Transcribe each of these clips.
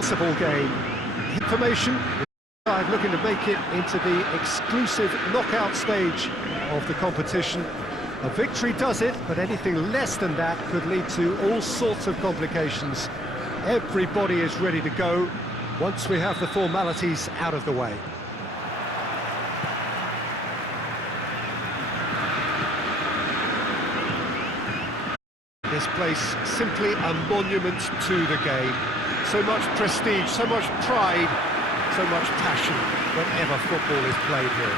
Possible game. Information. Side looking to make it into the exclusive knockout stage of the competition. A victory does it, but anything less than that could lead to all sorts of complications. Everybody is ready to go once we have the formalities out of the way. This place simply a monument to the game. So much prestige, so much pride, so much passion whenever football is played here.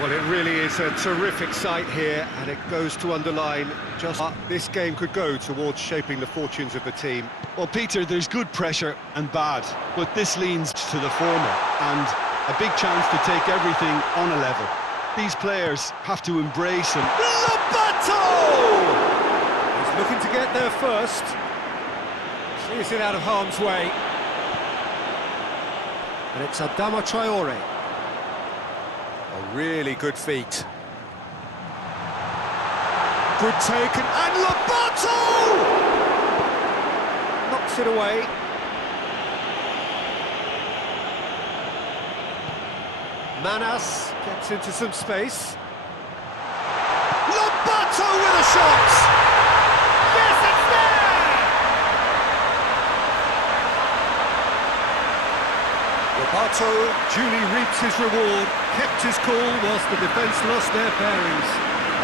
Well, it really is a terrific sight here, and it goes to underline just this game could go towards shaping the fortunes of the team. Well, Peter, there's good pressure and bad, but this leans to the former, and a big chance to take everything on a level. These players have to embrace and... He's looking to get there first. Sees it out of harm's way. And it's Adama Traore. A really good feat. Good take, and Lobato! Knocks it away. Manas gets into some space. Lobato with a shot! Yes, it's there! Lobato duly reaps his reward, kept his cool whilst the defence lost their bearings.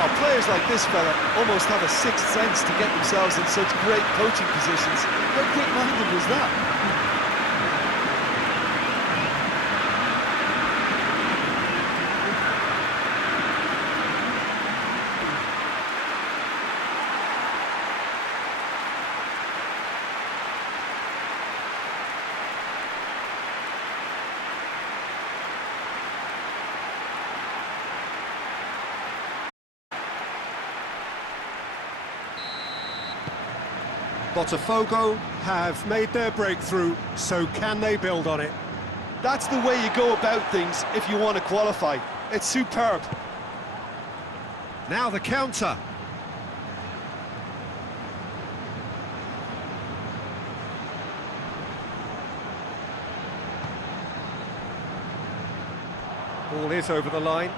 Oh, players like this fella almost have a sixth sense to get themselves in such great coaching positions. How quick-minded was that? Botafgo have made their breakthrough, so can they build on it? That's the way you go about things if you want to qualify. It's superb. Now the counter. Ball is over the line.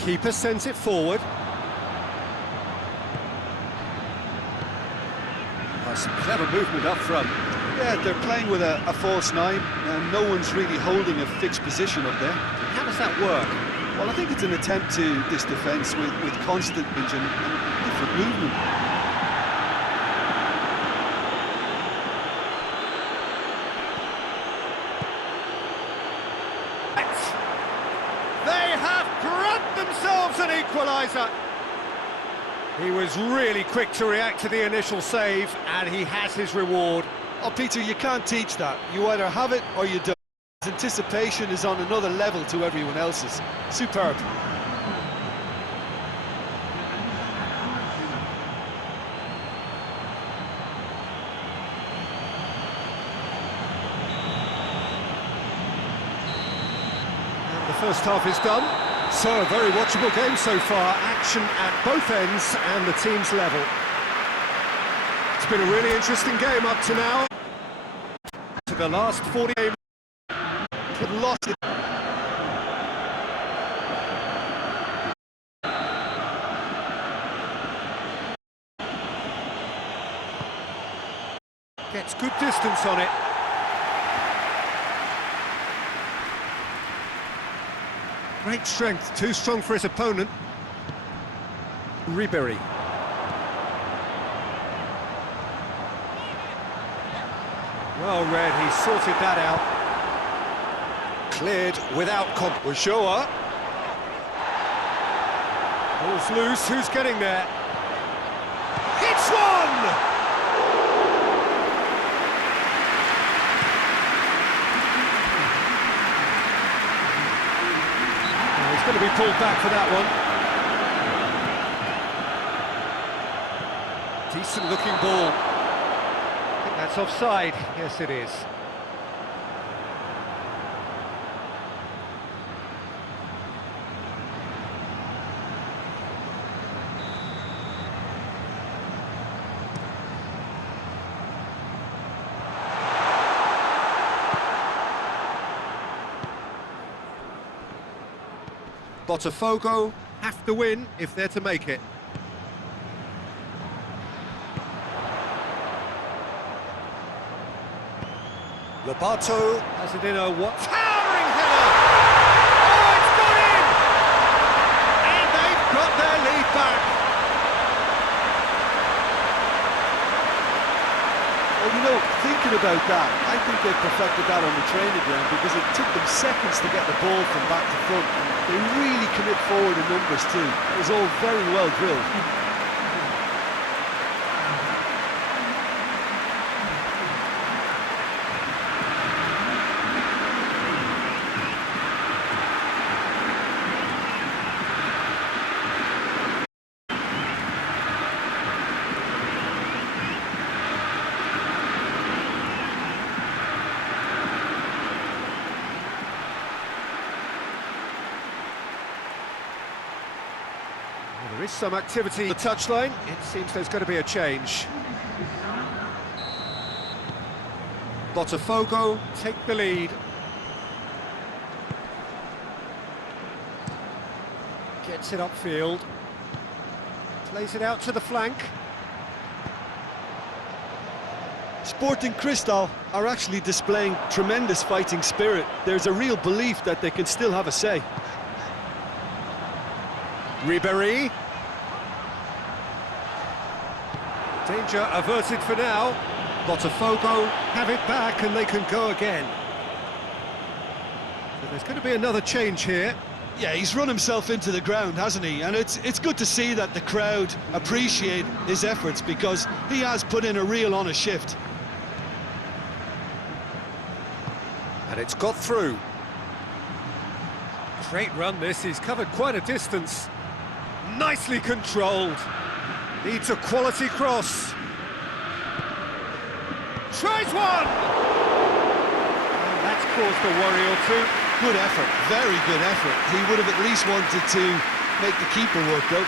Keeper sends it forward. Oh, some clever movement up front. Yeah, they're playing with a false nine, and no one's really holding a fixed position up there. How does that work? Well, I think it's an attempt to this defence with constant vision and different movement. They have grabbed themselves an equaliser. He was really quick to react to the initial save, and he has his reward. Oh, Peter, you can't teach that. You either have it or you don't. His anticipation is on another level to everyone else's. Superb. The first half is done, so a very watchable game so far. Action at both ends and the team's level. It's been a really interesting game up to now. To the last 40 games, it lost it. Gets good distance on it. Great strength, too strong for his opponent. Ribery. Well read, he sorted that out. Cleared without Shoa. Ball's loose, who's getting there? It's one! Going to be pulled back for that one. decent looking ball. I think that's offside. Yes, it is. Botafgo have to win if they're to make it. Lobato has it in a what? Towering header! Oh, it's gone in! And they've got their lead back. Well, you know, thinking about that, I think they perfected that on the training ground because it took them seconds to get the ball from back to front. And they really commit forward in numbers too. It was all very well drilled. Well, there is some activity on the touchline. It seems there's going to be a change. Botafgo take the lead. Gets it upfield. Plays it out to the flank. Sporting Cristal are actually displaying tremendous fighting spirit. There's a real belief that they can still have a say. Ribéry. Danger averted for now. Botafgo have it back and they can go again. So there's going to be another change here. Yeah, he's run himself into the ground, hasn't he? And it's good to see that the crowd appreciate his efforts because he has put in a real honest shift. And it's got through. Great run this, he's covered quite a distance. Nicely controlled. Needs a quality cross. Tries one! And that's caused a worry or two. Good effort, very good effort. He would have at least wanted to make the keeper work, though.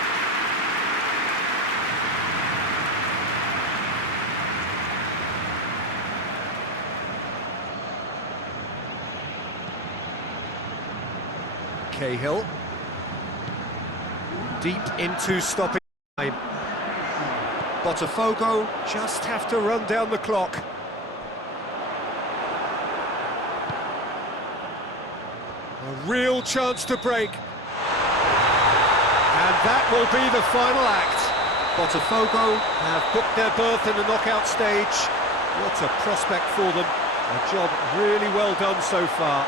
Cahill. Deep into stopping time. Botafgo just have to run down the clock. A real chance to break. And that will be the final act. Botafgo have booked their berth in the knockout stage. What a prospect for them. A job really well done so far.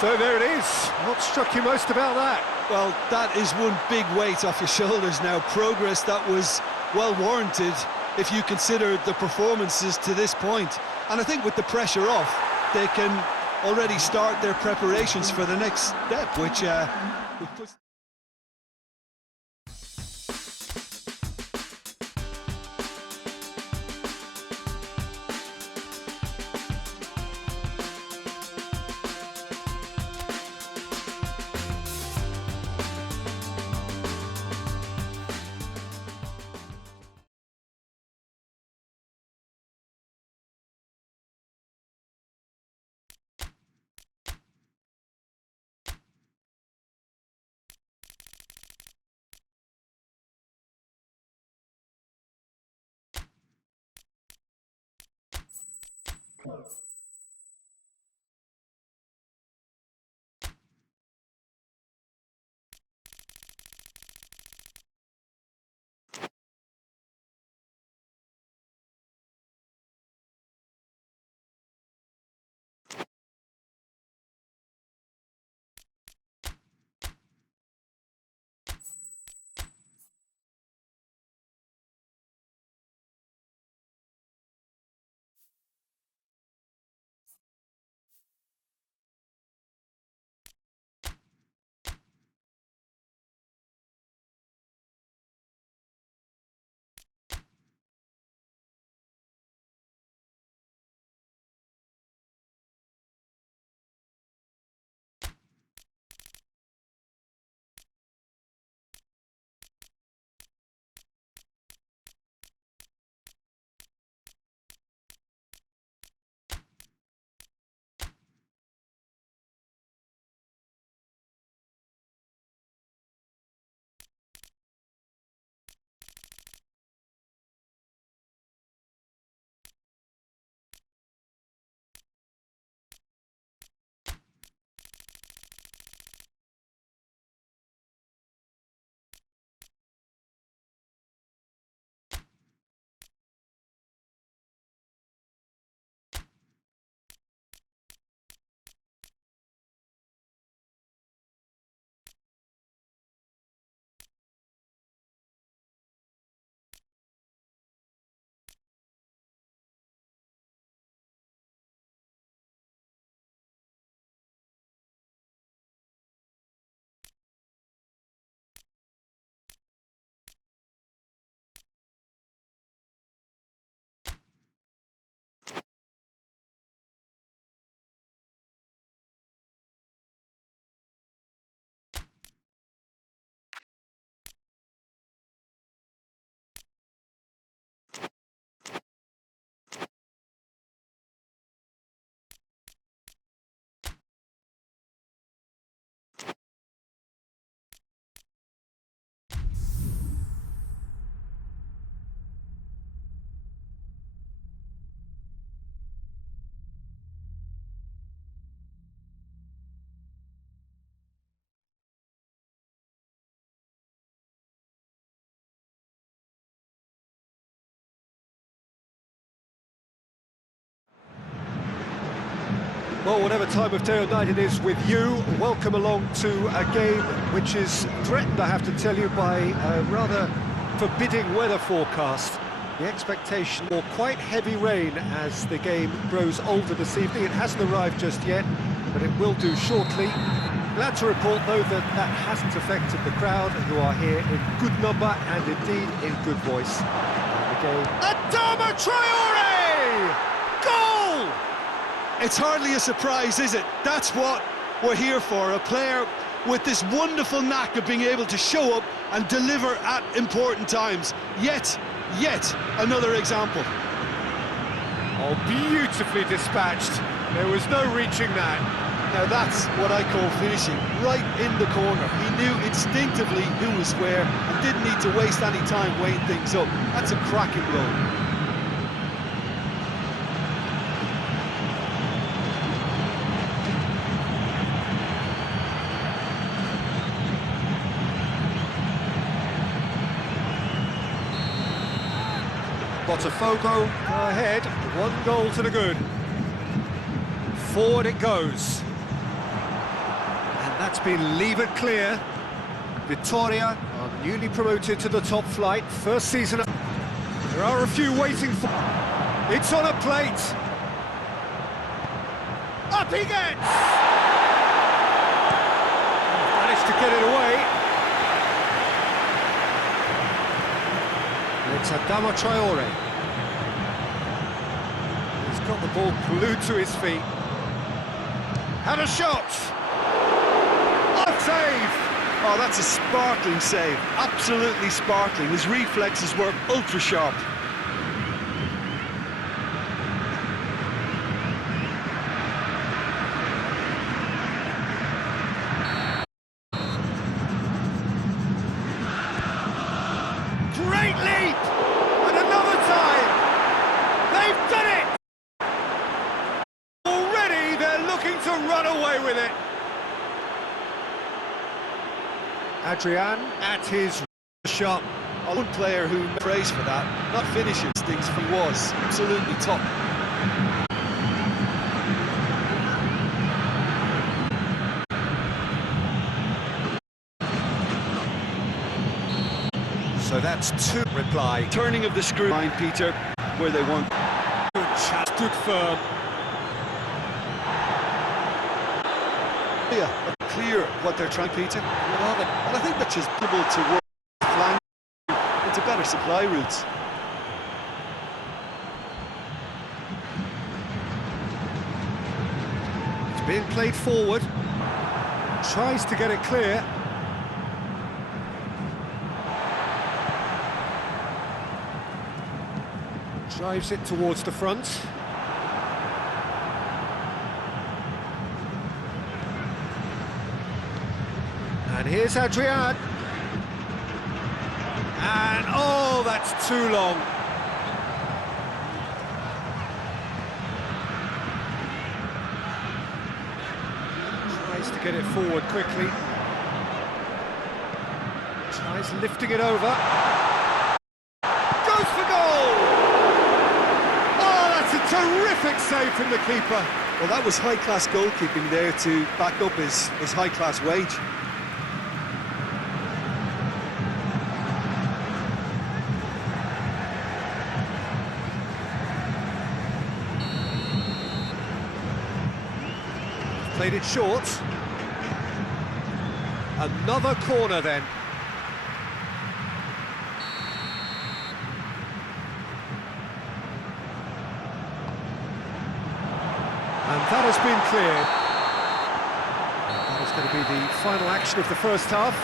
So there it is. What struck you most about that? Well, that is one big weight off your shoulders now. Progress that was well warranted if you consider the performances to this point. And I think with the pressure off, they can already start their preparations for the next step, which puts Well, whatever time of day or night it is with you, welcome along to a game which is threatened, I have to tell you, by a rather forbidding weather forecast. The expectation for quite heavy rain as the game grows older this evening. It hasn't arrived just yet, but it will do shortly. Glad to report, though, that that hasn't affected the crowd, who are here in good number and indeed in good voice. And the game... Adama Traore! Goal! It's hardly a surprise, is it? That's what we're here for, a player with this wonderful knack of being able to show up and deliver at important times. Yet another example. Oh, beautifully dispatched. There was no reaching that. Now that's what I call finishing, right in the corner. He knew instinctively who was where and didn't need to waste any time weighing things up. That's a cracking goal. Botafgo go ahead, 1 goal to the good. Forward it goes. And that's been levered clear. Vitoria are newly promoted to the top flight. First season. There are a few waiting for... It's on a plate. Up he gets! Managed to get it away. It's Adama Traore. He's got the ball glued to his feet. Had a shot! A save! Oh, that's a sparkling save. Absolutely sparkling. His reflexes were ultra sharp. Great leap! And another time! They've done it! Already they're looking to run away with it. Adrian at his shot. A one player who praised for that, not finishing things, he was absolutely top. So that's 2 reply. Turning of the screw line, Peter, where they want. Good chat, stood firm. Yeah, clear what they're trying, Peter. And I think that's just able to work flank into better supply routes. It's being played forward. Tries to get it clear. Drives it towards the front. And here's Adrian. And oh, that's too long. Tries to get it forward quickly. Tries lifting it over. Goes for goal! Oh, that's a terrific save from the keeper. Well, that was high-class goalkeeping there to back up his high-class wage. Played it short. Another corner then. And that has been cleared. That is going to be the final action of the first half.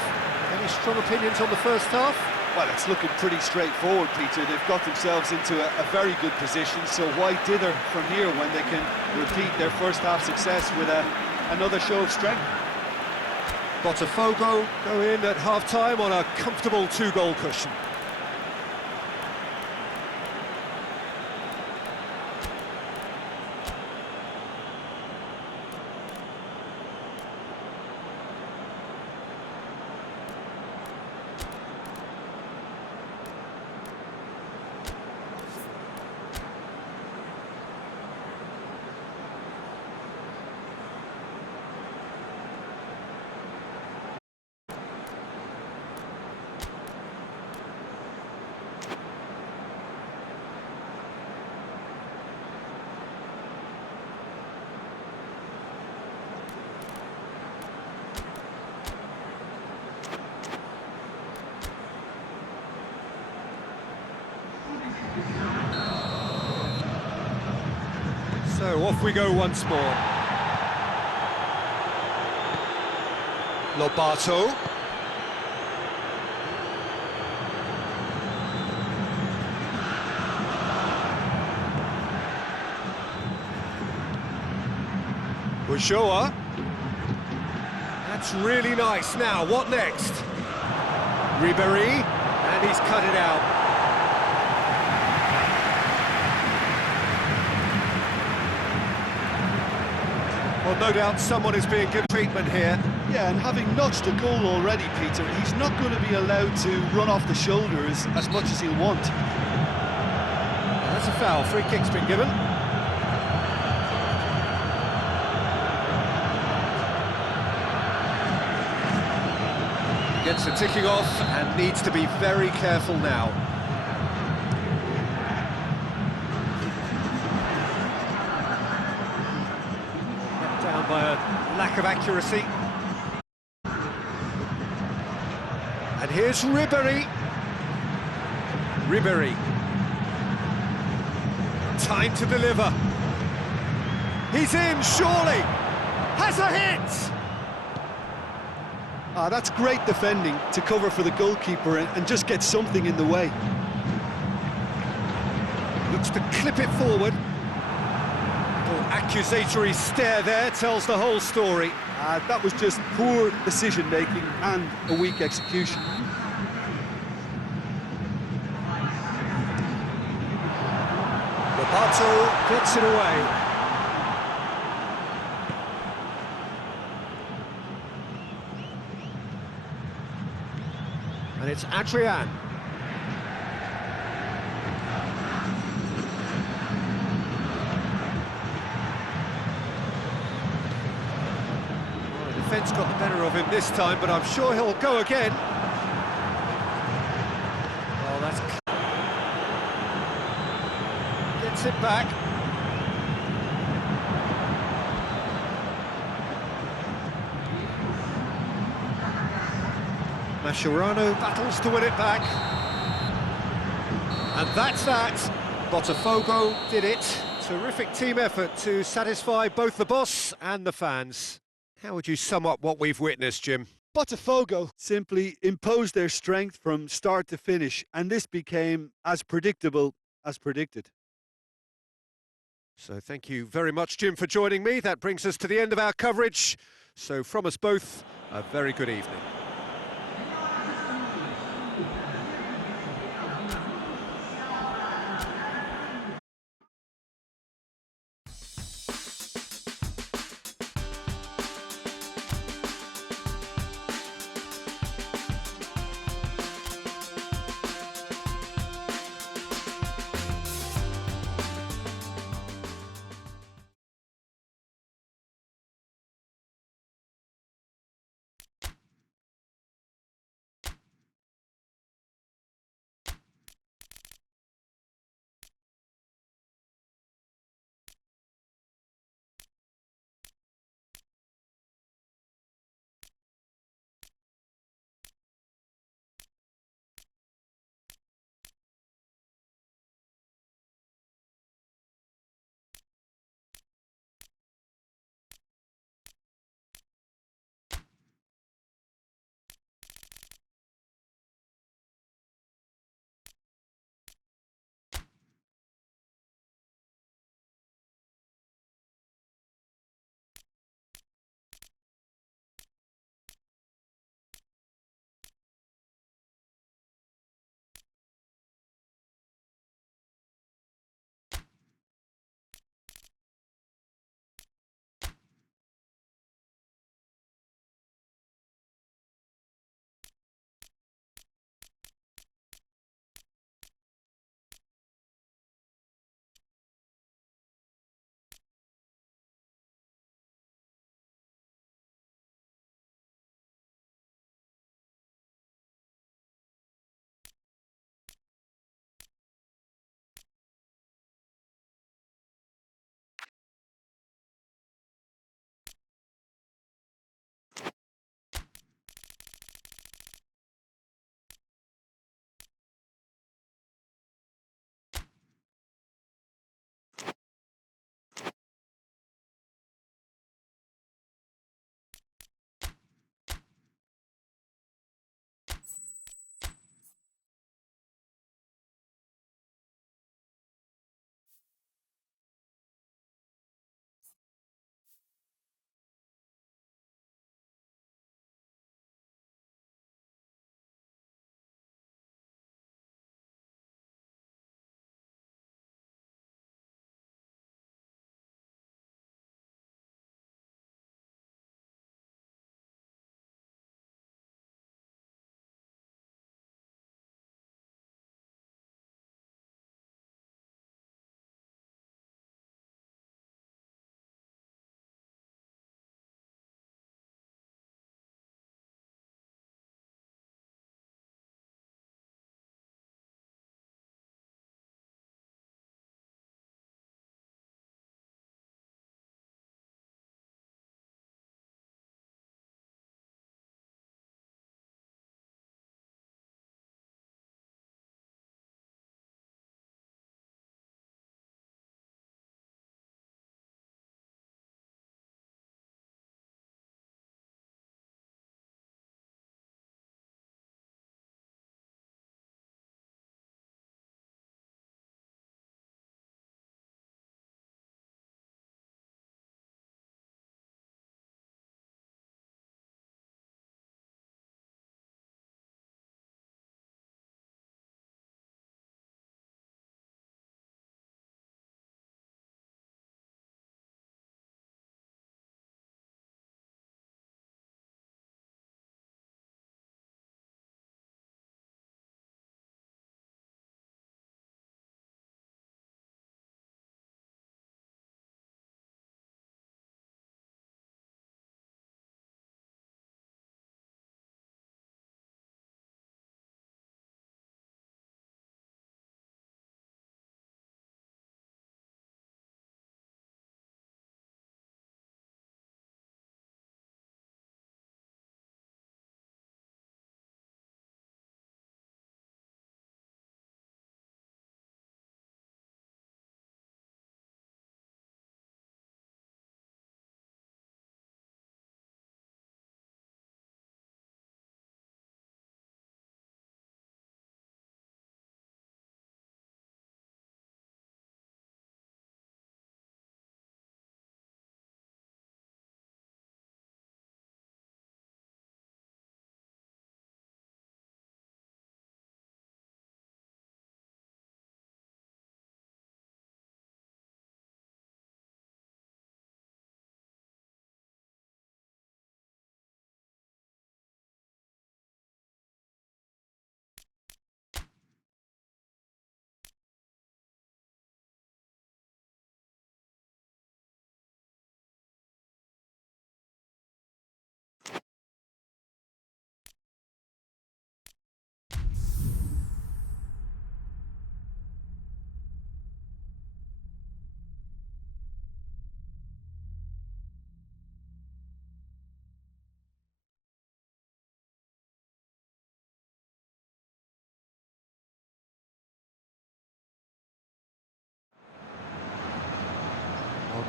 Any strong opinions on the first half? Well, it's looking pretty straightforward, Peter. They've got themselves into a very good position, so why dither from here when they can repeat their first half success with another show of strength? Botafgo go in at half-time on a comfortable 2-goal cushion. So off we go once more. Lobato. Ulloa. That's really nice. Now, what next? Ribéry, and he's cut it out. Well, no doubt someone is being given treatment here. Yeah, and having notched a goal already, Peter, he's not going to be allowed to run off the shoulders as much as he'll want. That's a foul. Free kick's been given. Gets the ticking off and needs to be very careful now. Let down by a lack of accuracy. And here's Ribéry. Ribéry. Time to deliver. He's in, surely. Has a hit! That's great defending to cover for the goalkeeper and just get something in the way. Looks to clip it forward. Little accusatory stare there tells the whole story. That was just poor decision-making and a weak execution. Lobato gets it away. And it's Adrian. Well, the defence got the better of him this time, but I'm sure he'll go again. Well, that's... Gets it back. Mascherano battles to win it back. And that's that. Botafogo did it. Terrific team effort to satisfy both the boss and the fans. How would you sum up what we've witnessed, Jim? Botafogo simply imposed their strength from start to finish, and this became as predictable as predicted. So thank you very much, Jim, for joining me. That brings us to the end of our coverage. So from us both, a very good evening.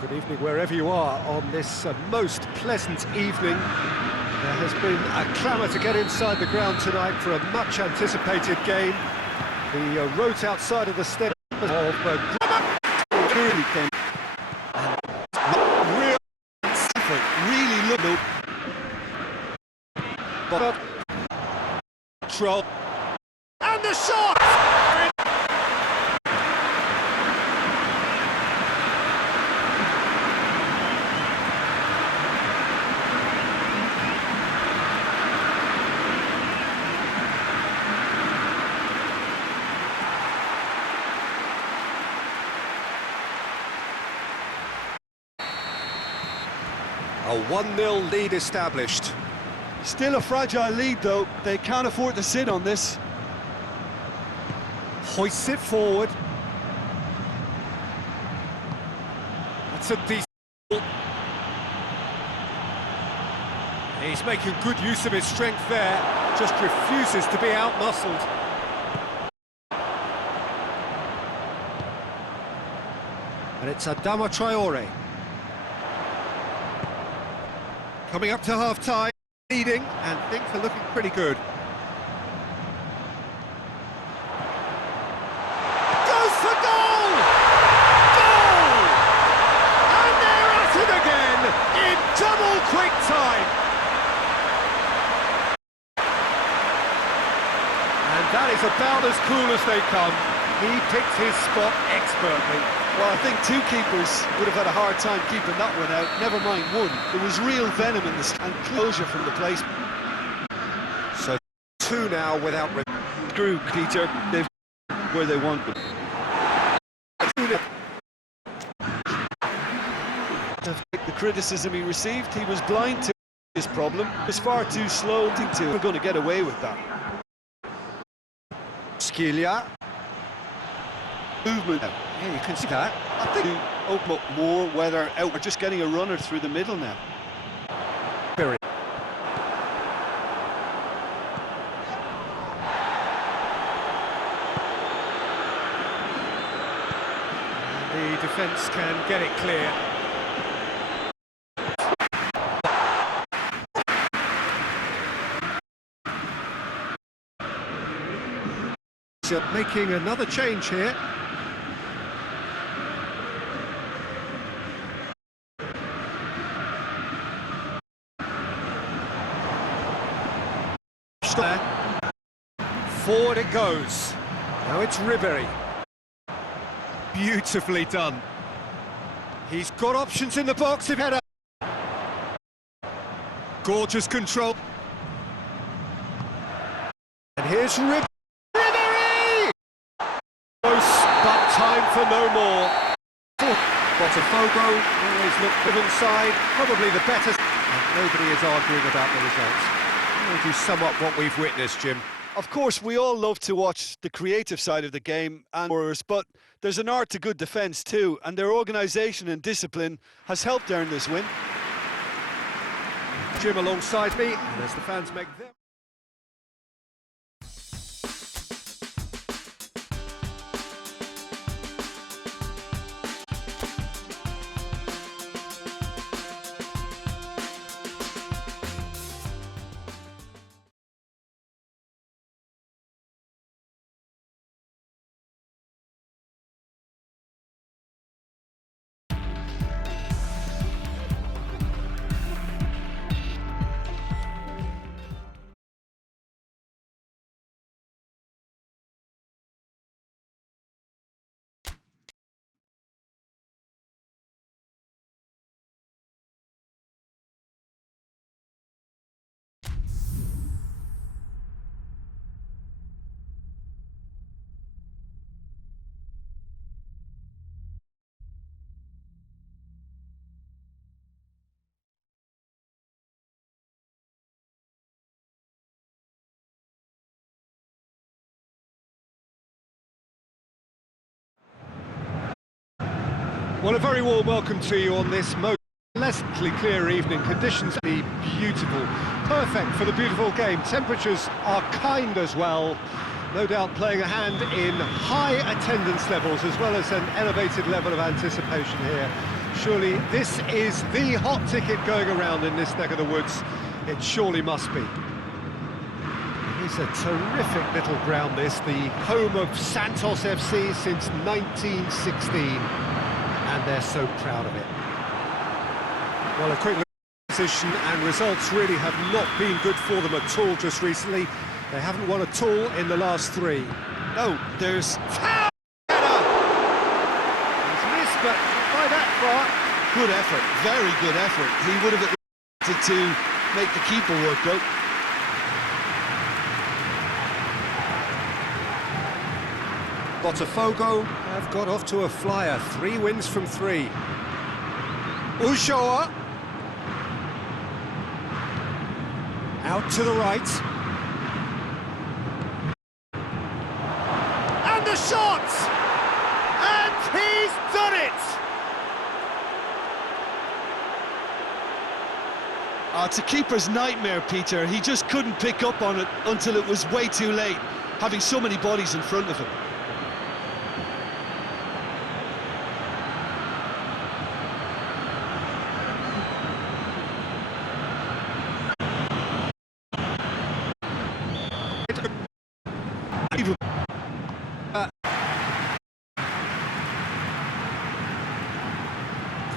Good evening wherever you are on this most pleasant evening. There has been a clamour to get inside the ground tonight for a much anticipated game. The roads outside of the stadium of Really came real effort, really looked but control and the shot! A 1-0 lead established. Still a fragile lead, though. They can't afford to sit on this. Hoists it forward. That's a decent ball. He's making good use of his strength there. Just refuses to be out-muscled. And it's Adama Traore. Coming up to half-time, leading, and things are looking pretty good. Goes for goal! Goal! And they're at it again in double quick time. And that is about as cool as they come. He picked his spot expertly. Well, I think two keepers would have had a hard time keeping that one out, never mind one. There was real venom in this and closure from the place. So 2 now without... Screw Peter, they've where they want them. The criticism he received, he was blind to his problem. He was far too slow to we're going to get away with that. Skilja. Movement. Yeah, you can see that. I think to open up more, whether out or just getting a runner through the middle now. Very. The defence can get it clear. So making another change here. There. Forward it goes. Now it's Ribery. Beautifully done. He's got options in the box if header. Gorgeous control. And here's Ribery. Close, but time for no more. Botafgo always looked given side, probably the better. And nobody is arguing about the results. How would you sum up what we've witnessed, Jim? Of course, we all love to watch the creative side of the game, but there's an art to good defence too, and their organisation and discipline has helped earn this win. Jim alongside me, and as the fans make them. Well, a very warm welcome to you on this most pleasantly clear evening. Conditions be beautiful, perfect for the beautiful game. Temperatures are kind as well. No doubt playing a hand in high attendance levels as well as an elevated level of anticipation here. Surely this is the hot ticket going around in this neck of the woods. It surely must be. It's a terrific little ground, this, the home of Santos FC since 1916, and they're so proud of it. Well, a quick look at the position, and results really have not been good for them at all just recently. They haven't won at all in the last three. No, there's... He's missed, but not by that far. Good effort, very good effort. He would have wanted to make the keeper work out. Botafgo have got off to a flyer, 3 wins from 3. Ulloa. Out to the right. And the shot! And he's done it! It's a keeper's nightmare, Peter. He just couldn't pick up on it until it was way too late, having so many bodies in front of him.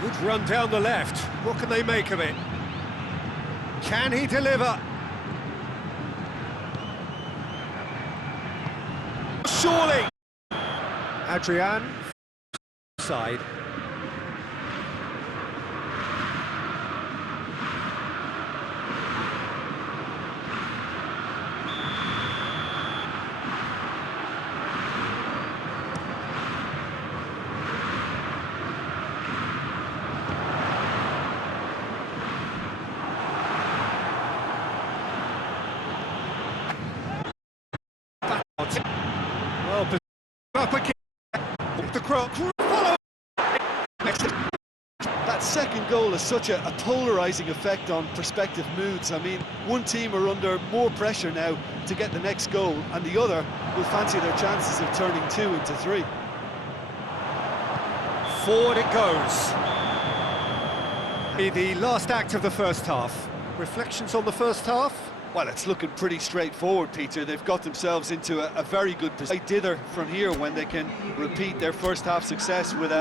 Good run down the left. What can they make of it? Can he deliver? Surely! Adrian, side. Well, up again. The cross. Follow. That second goal has such a polarising effect on prospective moods. I mean, one team are under more pressure now to get the next goal, and the other will fancy their chances of turning 2 into 3. Forward it goes. The last act of the first half. Reflections on the first half? Well, it's looking pretty straightforward, Peter. They've got themselves into a very good position. Dither from here when they can repeat their first half success with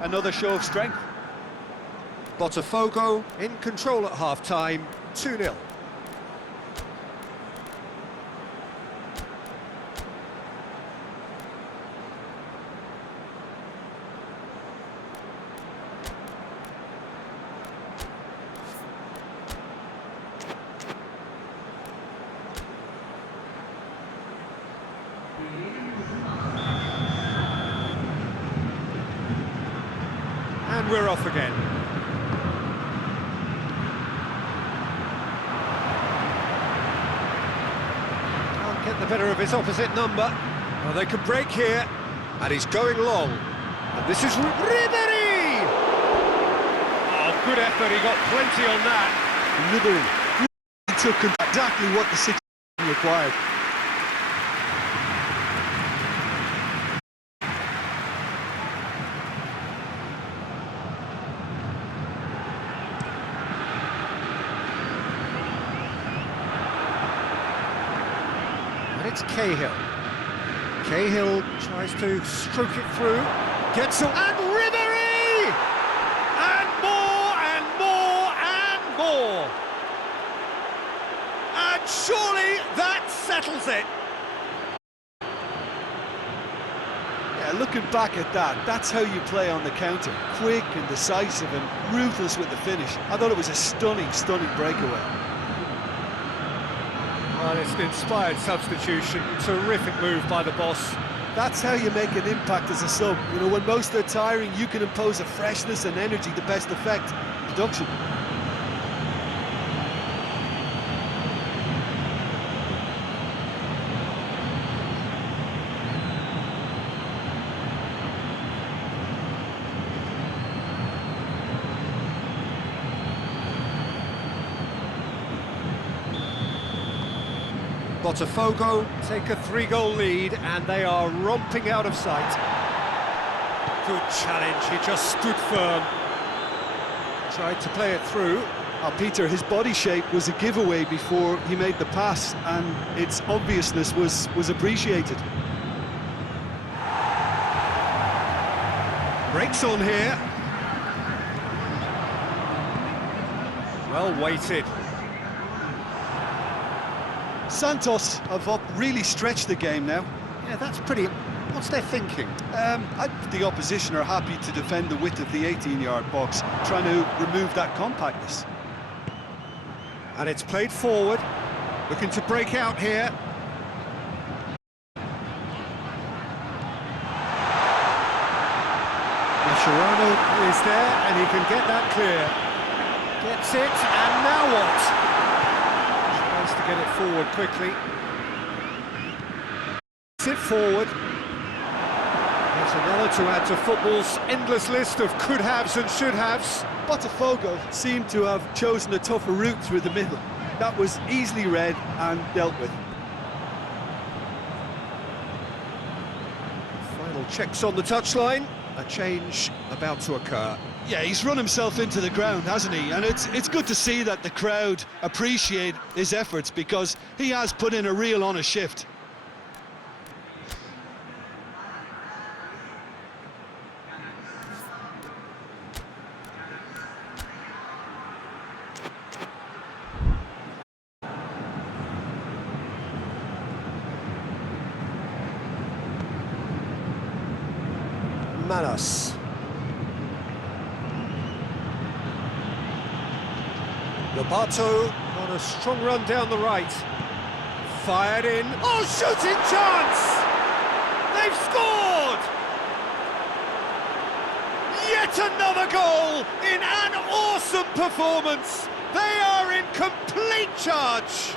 another show of strength. Botafgo in control at half-time, 2-0. And we're off again. Can't get the better of his opposite number. Well, they could break here, and he's going long. And this is Ribéry! Oh, good effort, he got plenty on that. Ribéry took exactly what the situation required. And it's Cahill. Cahill tries to stroke it through, gets it, and Ribéry! And more, and more, and more! And surely that settles it! Yeah, looking back at that, that's how you play on the counter. Quick and decisive and ruthless with the finish. I thought it was a stunning, stunning breakaway. Well, it's an inspired substitution, terrific move by the boss. That's how you make an impact as a sub. You know, when most are tiring, you can impose a freshness and energy, the best effect, deduction. Botafgo take a 3-goal lead, and they are romping out of sight. Good challenge, he just stood firm. Tried to play it through. Peter, his body shape was a giveaway before he made the pass, and its obviousness was appreciated. Breaks on here. Well weighted. Santos have really stretched the game now. Yeah, that's pretty... What's their thinking? The opposition are happy to defend the width of the 18-yard box, trying to remove that compactness. And it's played forward, looking to break out here. Mascherano is there, and he can get that clear. Gets it, and now what? Tries to get it forward quickly. Gets it forward. There's another to add to football's endless list of could-haves and should-haves. Botafogo seemed to have chosen a tougher route through the middle. That was easily read and dealt with. Final checks on the touchline. A change about to occur. Yeah, he's run himself into the ground, hasn't he? And it's good to see that the crowd appreciate his efforts, because he has put in a real honest shift. Manos. Lobato on a strong run down the right. Fired in. Oh, shooting chance! They've scored! Yet another goal in an awesome performance. They are in complete charge.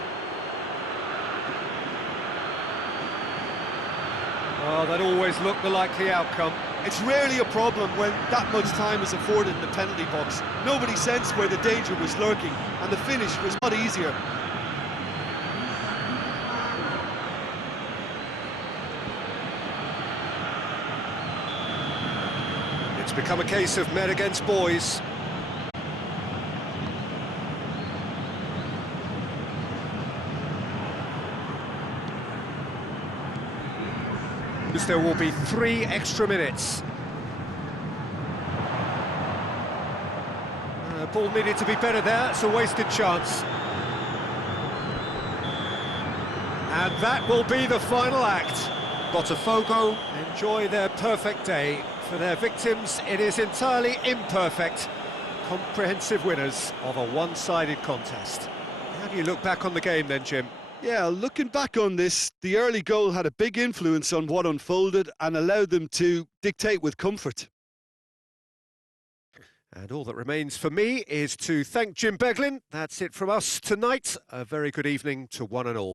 Oh, that always looked the likely outcome. It's rarely a problem when that much time is afforded in the penalty box. Nobody sensed where the danger was lurking, and the finish was not easier. It's become a case of men against boys. There will be 3 extra minutes. Ball needed to be better there, it's a wasted chance. And that will be the final act. Botafogo enjoy their perfect day. For their victims, it is entirely imperfect. Comprehensive winners of a one-sided contest. How do you look back on the game then, Jim? Yeah, looking back on this, the early goal had a big influence on what unfolded and allowed them to dictate with comfort. And all that remains for me is to thank Jim Beglin. That's it from us tonight. A very good evening to one and all.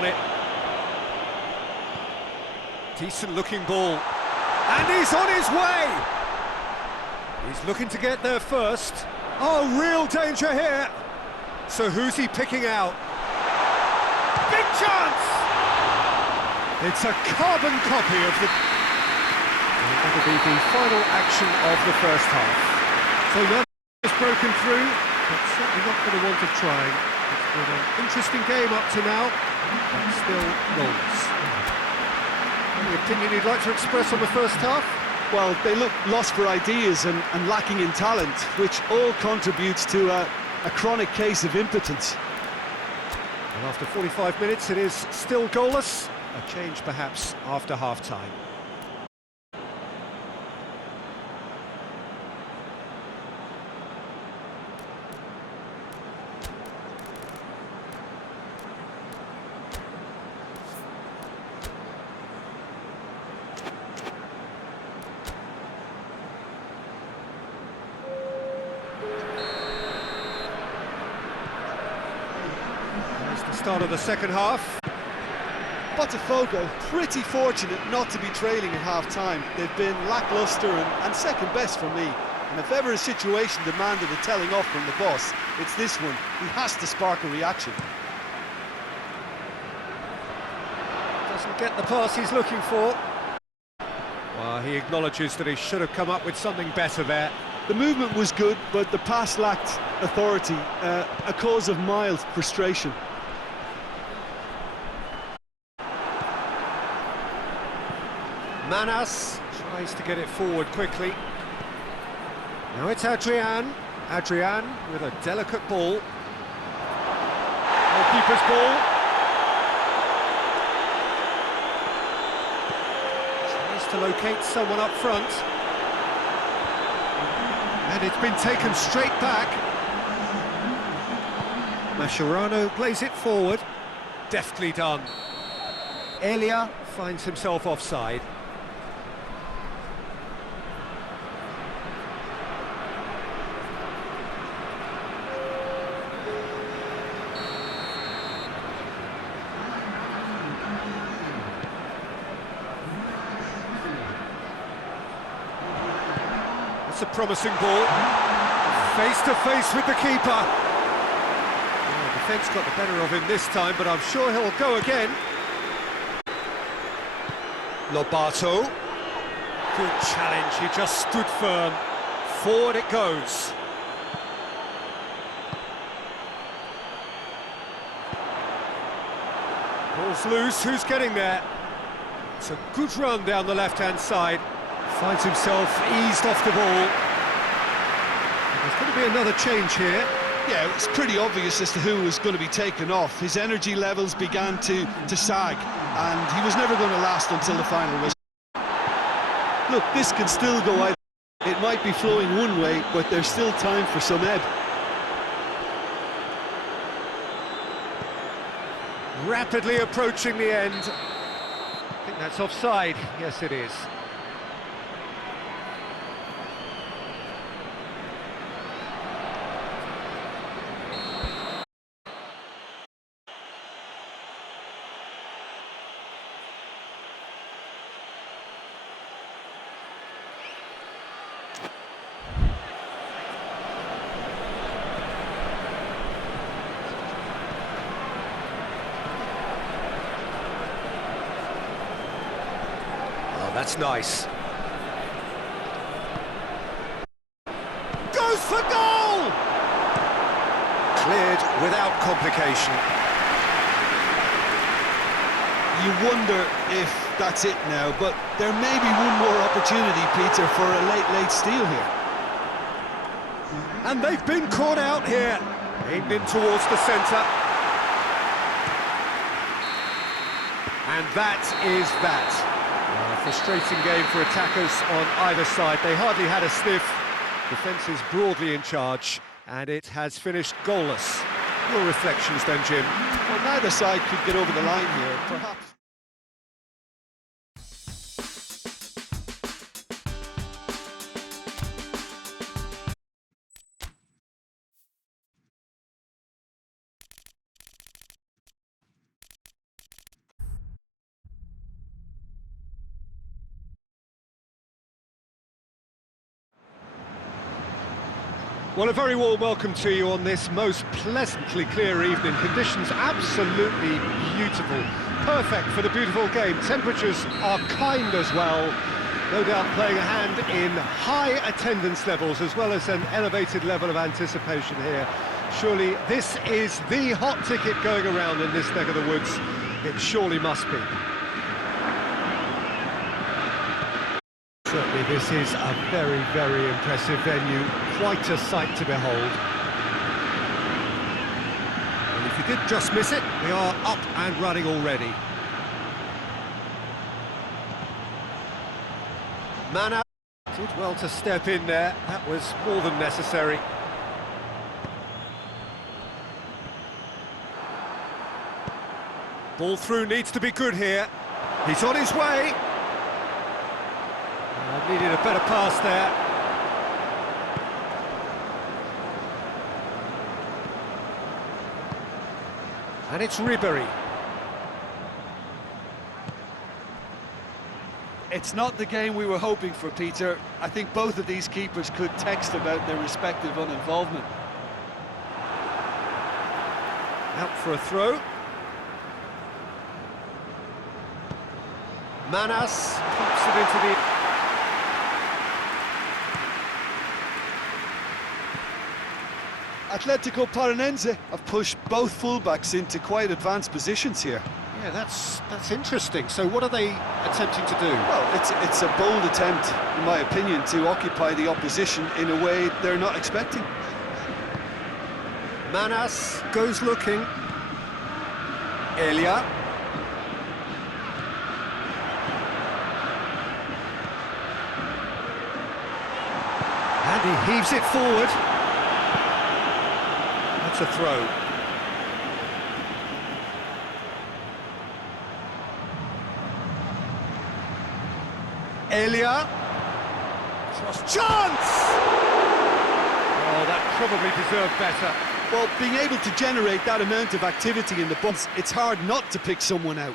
it. Decent looking ball. And he's on his way! He's looking to get there first. Oh, real danger here. So who's he picking out? Big chance! It's a carbon copy of the... And that'll be the final action of the first half. So none has broken through, but certainly not for the want of trying. It's been an interesting game up to now, but still goalless. Any opinion you'd like to express on the first half? Well, they look lost for ideas and lacking in talent, which all contributes to a chronic case of impotence. And after 45 minutes, it is still goalless. A change perhaps after half-time. Start of the second half. Botafogo pretty fortunate not to be trailing at half-time. They've been lacklustre and second best for me. And if ever a situation demanded a telling off from the boss, it's this one. He has to spark a reaction. Doesn't get the pass he's looking for. Well, he acknowledges that he should have come up with something better there. The movement was good, but the pass lacked authority, a cause of mild frustration. Manas tries to get it forward quickly. Now it's Adrian. Adrian with a delicate ball. Goalkeeper's ball. Tries to locate someone up front. And it's been taken straight back. Mascherano plays it forward. Deftly done. Elia finds himself offside. It's a promising ball. Face to face with the keeper. Oh, the defence got the better of him this time, but I'm sure he'll go again. Lobato. Good challenge, he just stood firm. Forward it goes. Ball's loose, who's getting there? It's a good run down the left-hand side. Finds himself eased off the ball. There's going to be another change here. Yeah, it's pretty obvious as to who was going to be taken off. His energy levels began to sag, and he was never going to last until the final whistle. Look, this can still go either. It might be flowing one way, but there's still time for some ebb. Rapidly approaching the end. I think that's offside. Yes, it is. That's nice. Goes for goal! Cleared without complication. You wonder if that's it now, but there may be one more opportunity, Peter, for a late steal here. And they've been caught out here. Aimed in towards the centre. And that is that. Frustrating game for attackers on either side. They hardly had a sniff. Defence is broadly in charge, and it has finished goalless. Your reflections then, Jim? Well, neither side could get over the line here, perhaps. Well, a very warm welcome to you on this most pleasantly clear evening. Conditions absolutely beautiful. Perfect for the beautiful game. Temperatures are kind as well. No doubt playing a hand in high attendance levels as well as an elevated level of anticipation here. Surely this is the hot ticket going around in this neck of the woods. It surely must be. Certainly this is a very, very impressive venue. Quite a sight to behold. And if you did just miss it, we are up and running already. Mana did well to step in there. That was more than necessary. Ball through needs to be good here. He's on his way. Needed a better pass there. And it's Ribery. It's not the game we were hoping for, Peter. I think both of these keepers could text about their respective uninvolvement. Out for a throw. Manas keeps it into the... Atletico Paranense have pushed both fullbacks into quite advanced positions here. Yeah, that's interesting. So what are they attempting to do? Well, it's a bold attempt, in my opinion, to occupy the opposition in a way they're not expecting. Manas goes looking. Elia. And he heaves it forward. That's a throw. Elia. Cross chance! Oh, that probably deserved better. Well, being able to generate that amount of activity in the box, it's hard not to pick someone out.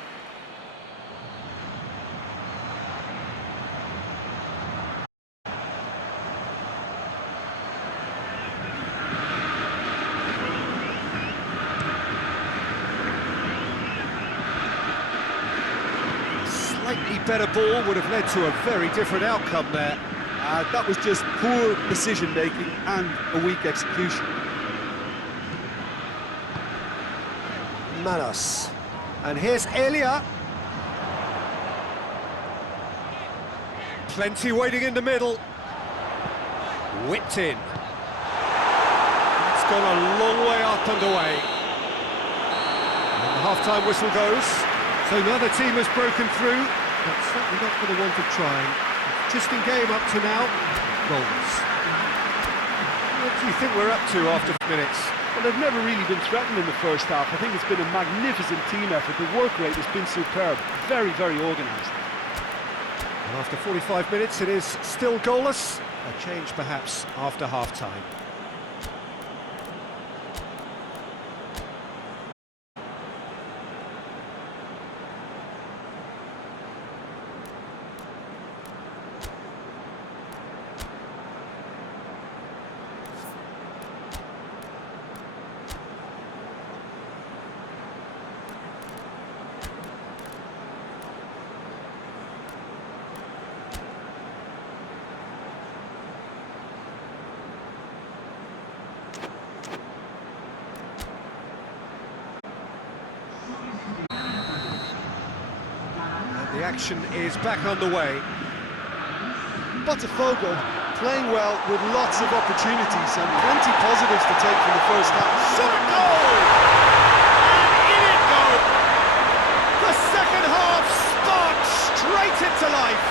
Slightly better ball would have led to a very different outcome there. That was just poor decision-making and a weak execution. Manas. And here's Elia. Plenty waiting in the middle. Whipped in. It's gone a long way up and away. And the half-time whistle goes. So another team has broken through, but certainly not for the want of trying. Interesting game up to now. Goals. What do you think we're up to after minutes? Well, they've never really been threatened in the first half. I think it's been a magnificent team effort. The work rate has been superb. Very, very organised. And after 45 minutes, it is still goalless. A change, perhaps, after half-time. The action is back underway. Botafgo playing well with lots of opportunities and plenty positives to take from the first half. Shot goal! And in it goes! The second half sparks straight into life.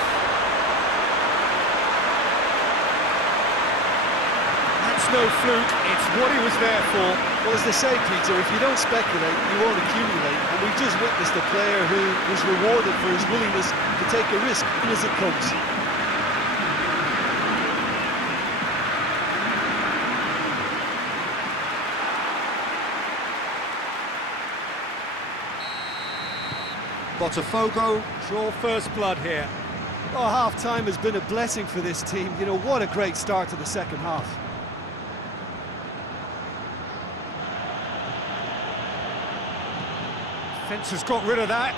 That's no fluke, it's what he was there for. Well, as they say, Peter, if you don't speculate, you won't accumulate. And we've just witnessed a player who was rewarded for his willingness to take a risk as it comes. Botafgo draw first blood here. Oh, half-time has been a blessing for this team. You know, what a great start to the second half. Defence has got rid of that.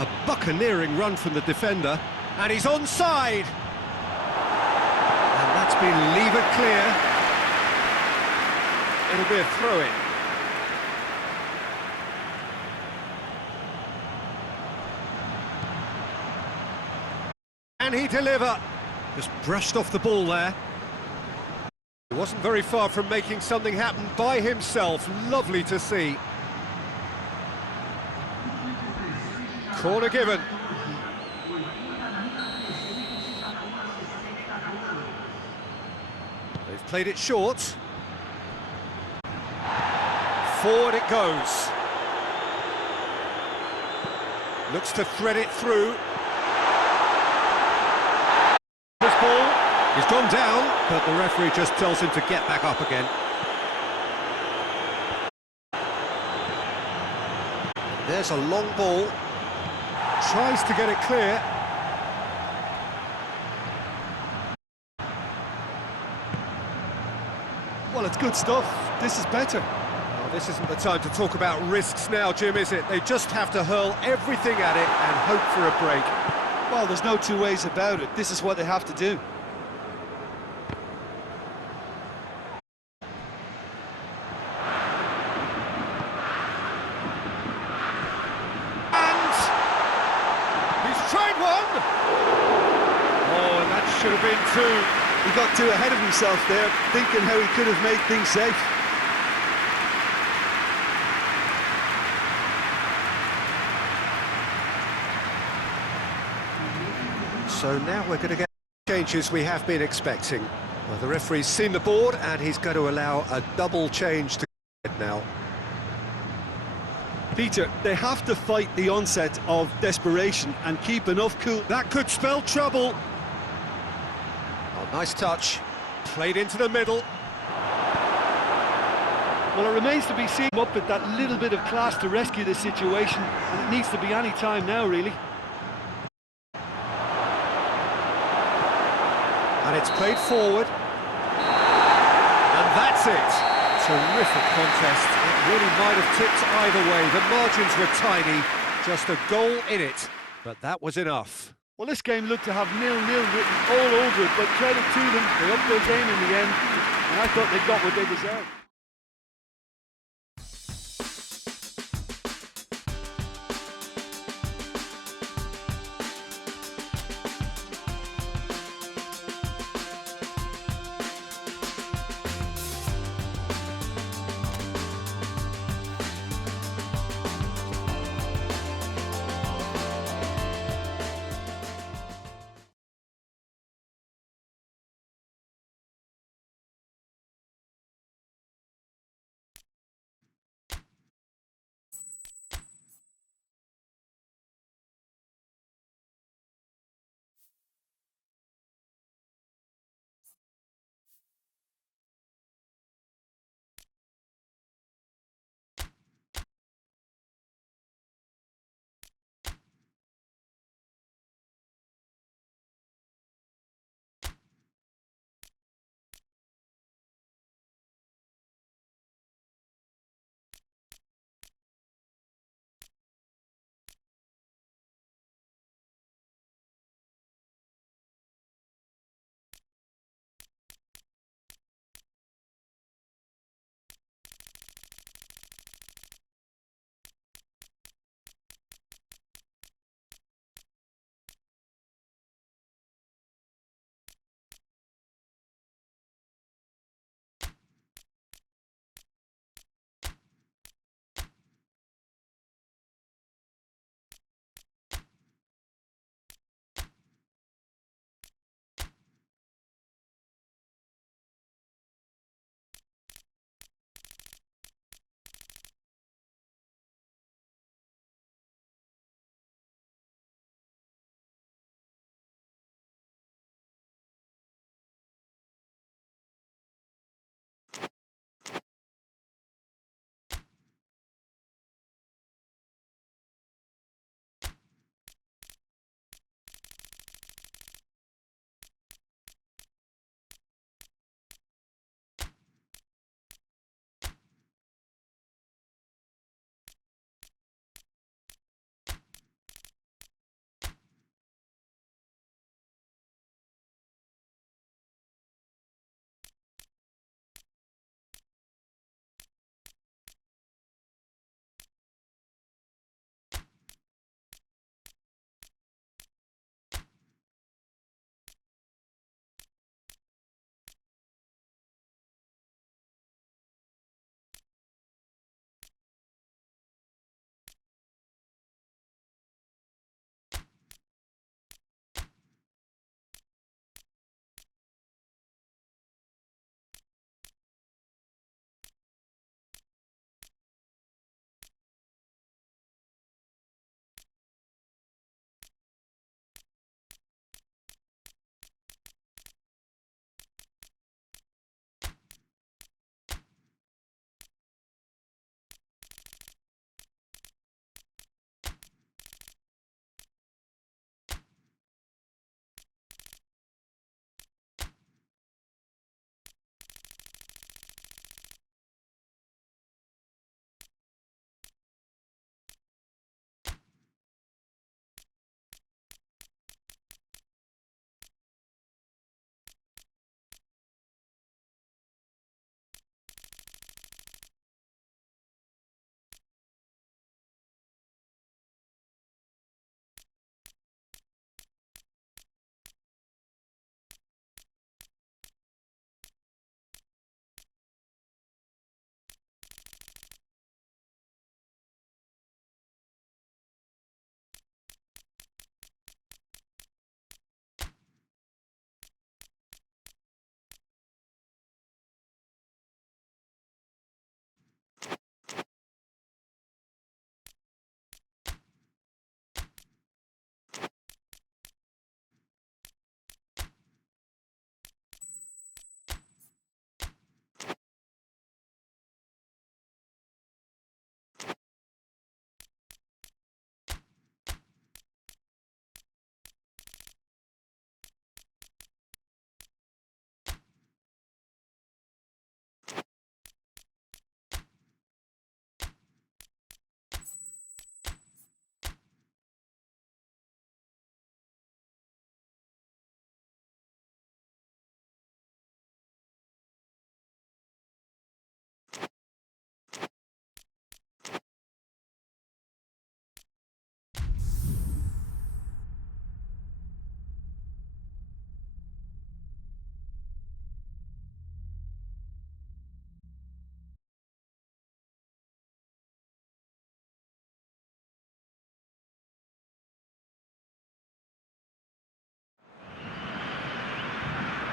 A buccaneering run from the defender, and he's onside. And that's been levered clear. It'll be a throw-in. Can he deliver? Just brushed off the ball there. He wasn't very far from making something happen by himself. Lovely to see. Corner given. They've played it short. Forward it goes. Looks to thread it through. This ball. He's gone down, but the referee just tells him to get back up again. There's a long ball. Tries to get it clear. Well, it's good stuff. This is better. Oh, this isn't the time to talk about risks now, Jim, is it? They just have to hurl everything at it and hope for a break. Well, there's no two ways about it. This is what they have to do. Tried one! Oh, and that should have been two. He got too ahead of himself there, thinking how he could have made things safe. So now we're going to get changes we have been expecting. Well, the referee's seen the board and he's going to allow a double change to get now. Peter, they have to fight the onset of desperation and keep enough cool. That could spell trouble. Oh, nice touch. Played into the middle. Well, it remains to be seen up with that little bit of class to rescue this situation, and it needs to be any time now, really. And it's played forward. And that's it. Terrific contest. It really might have tipped either way. The margins were tiny, just a goal in it, but that was enough. Well, this game looked to have 0-0 written all over it, but credit to them, they upped their game in the end, and I thought they got what they deserved.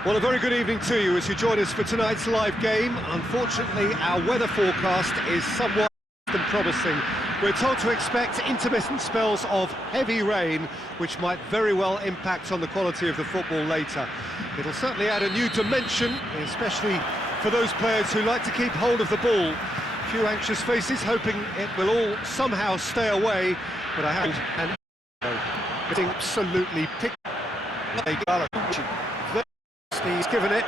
Well, a very good evening to you as you join us for tonight's live game. Unfortunately, our weather forecast is somewhat promising. We're told to expect intermittent spells of heavy rain, which might very well impact on the quality of the football later. It'll certainly add a new dimension, especially for those players who like to keep hold of the ball. A few anxious faces hoping it will all somehow stay away, but I haven't. And it's absolutely picked. He's given it.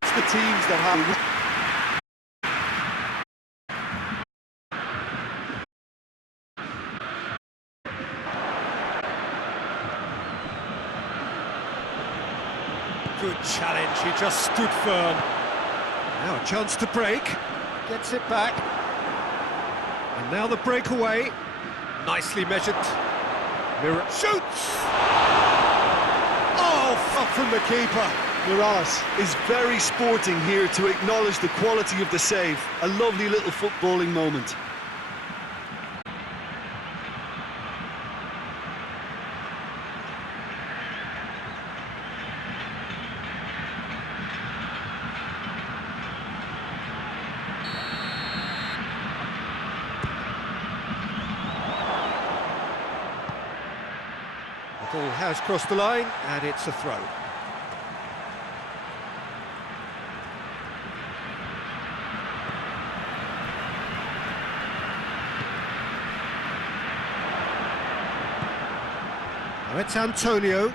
It's the teams that have... Good challenge, he just stood firm. Now a chance to break. Gets it back. And now the breakaway. Nicely measured. Mirror shoots! Oh, up from the keeper. Morales is very sporting here to acknowledge the quality of the save. A lovely little footballing moment. The ball has crossed the line, and it's a throw. Now it's Antonio.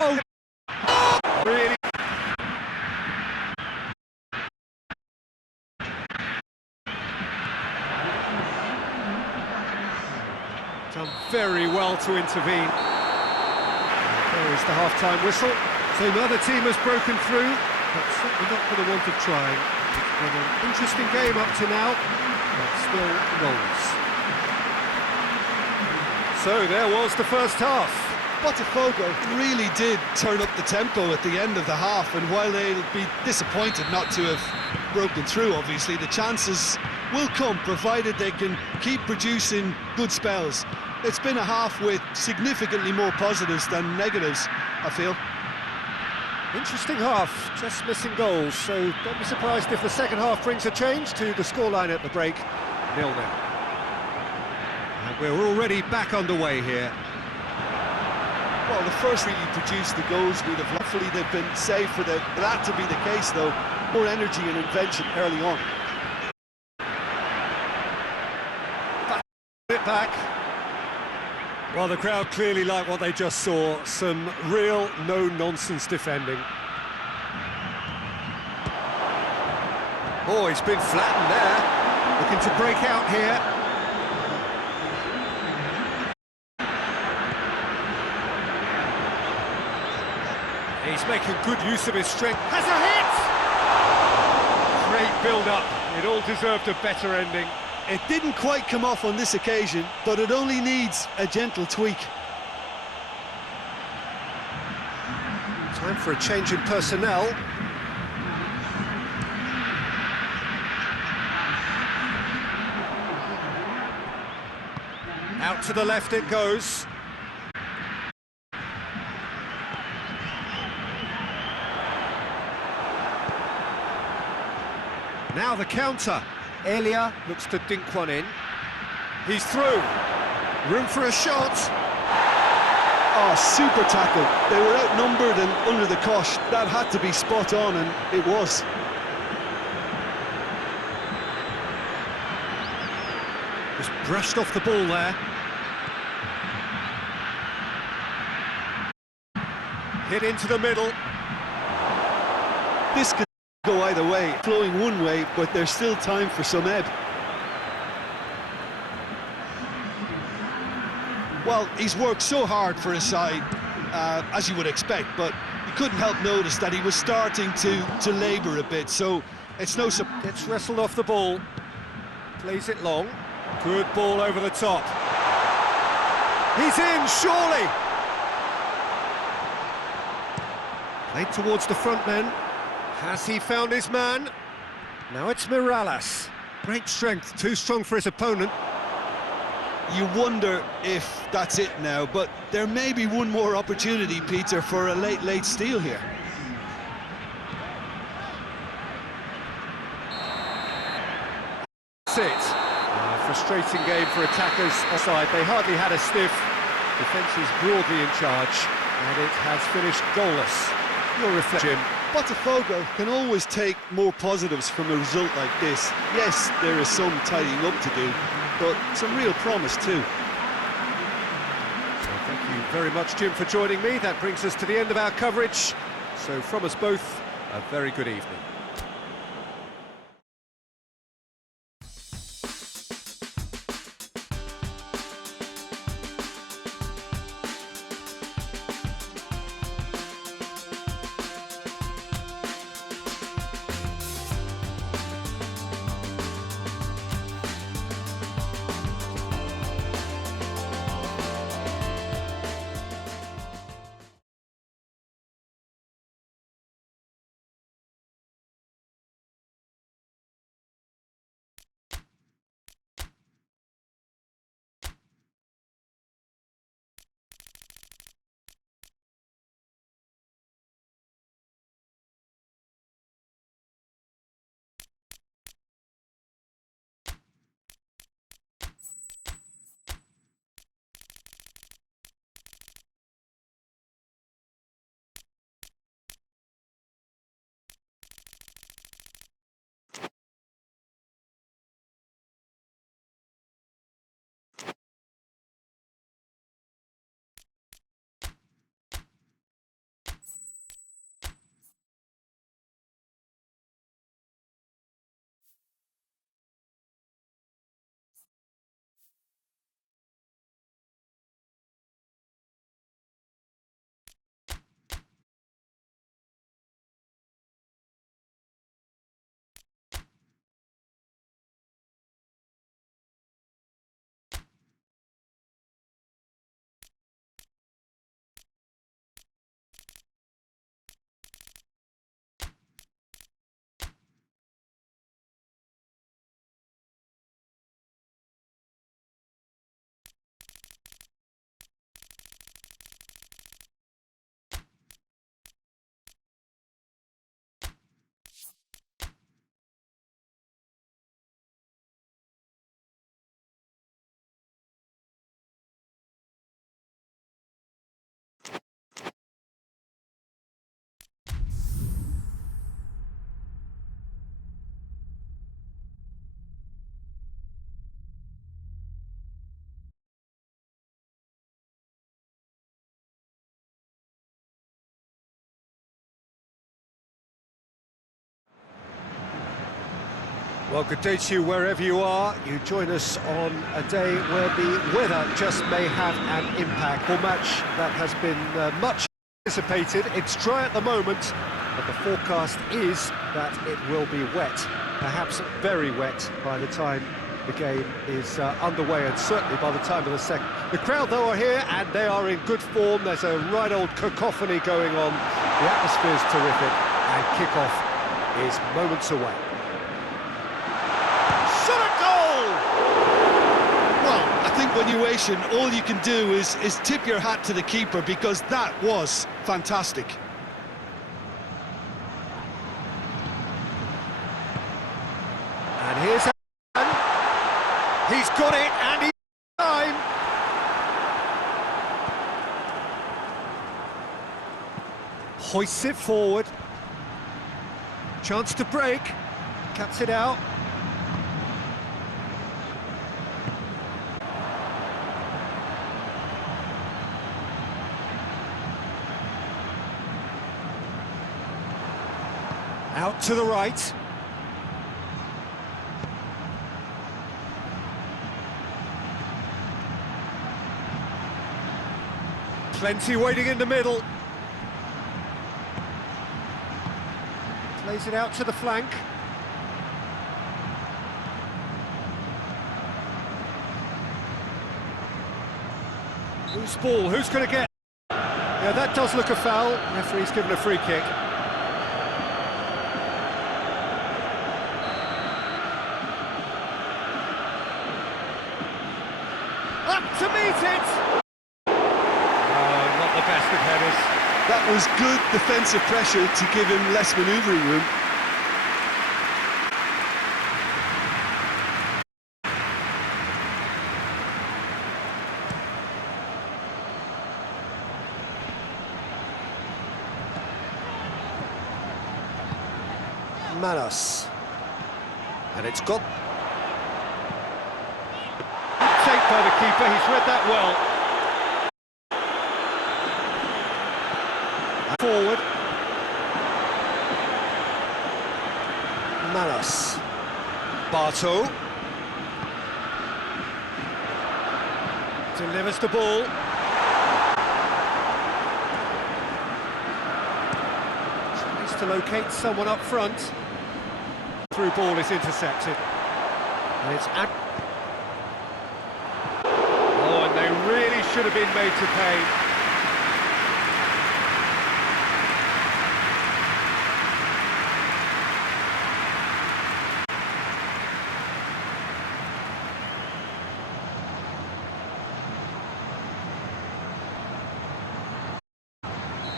Oh! Really? Done very well to intervene. There is the half-time whistle. So another team has broken through, but certainly not for the want of trying. It's been an interesting game up to now, but still goals. So there was the first half. Botafogo really did turn up the tempo at the end of the half, and while they'll be disappointed not to have broken through, obviously, the chances will come, provided they can keep producing good spells. It's been a half with significantly more positives than negatives, I feel. Interesting half, just missing goals, so don't be surprised if the second half brings a change to the scoreline at the break, 0-0. And we're already back underway here. Well, the first really produced the goals we'd have. Hopefully they've been saved for that to be the case, though. More energy and invention early on. It back. Well, the crowd clearly like what they just saw. Some real no-nonsense defending. Oh, he's been flattened there. Looking to break out here. He's making good use of his strength. Has a hit! Great build-up. It all deserved a better ending. It didn't quite come off on this occasion, but it only needs a gentle tweak. Time for a change in personnel. Out to the left it goes. Now the counter. Elia looks to dink one in. He's through. Room for a shot. Oh, super tackle. They were outnumbered and under the cosh. That had to be spot on, and it was. Just brushed off the ball there. Hit into the middle. This could go either way, flowing one way, but there's still time for some ebb. Well, he's worked so hard for his side, as you would expect, but you couldn't help notice that he was starting to labour a bit, so it's no surprise. Gets wrestled off the ball. Plays it long. Good ball over the top. He's in, surely! Played towards the front men. Has he found his man? Now it's Mirallas. Great strength, too strong for his opponent. You wonder if that's it now, but there may be one more opportunity, Peter, for a late steal here. That's it. Frustrating game for attackers offside. They hardly had a sniff. Defence is broadly in charge, and it has finished goalless. Your reflection, Jim. Botafogo can always take more positives from a result like this. Yes, there is some tidying up to do, but some real promise too. So thank you very much, Jim, for joining me. That brings us to the end of our coverage. So from us both, a very good evening. Well, good day to you wherever you are. You join us on a day where the weather just may have an impact. A match that has been much anticipated. It's dry at the moment, but the forecast is that it will be wet, perhaps very wet by the time the game is underway, and certainly by the time of the second. The crowd, though, are here, and they are in good form. There's a right old cacophony going on. The atmosphere is terrific, and kickoff is moments away. Continuation, all you can do is tip your hat to the keeper, because that was fantastic. And here's he's got it, and he's time. Hoists it forward. Chance to break. Cuts it out. Out to the right. Plenty waiting in the middle. Plays it out to the flank. Loose ball, who's going to get? Yeah, that does look a foul. Referee's given a free kick. to meet it! Oh, not the best of headers. That was good defensive pressure to give him less manoeuvring room. Manos. And it's got... Saved by the keeper, he's read that well. Forward. Manos. Barto. Delivers the ball. Tries to locate someone up front. Through ball is intercepted. And it's... Oh, and they really should have been made to pay.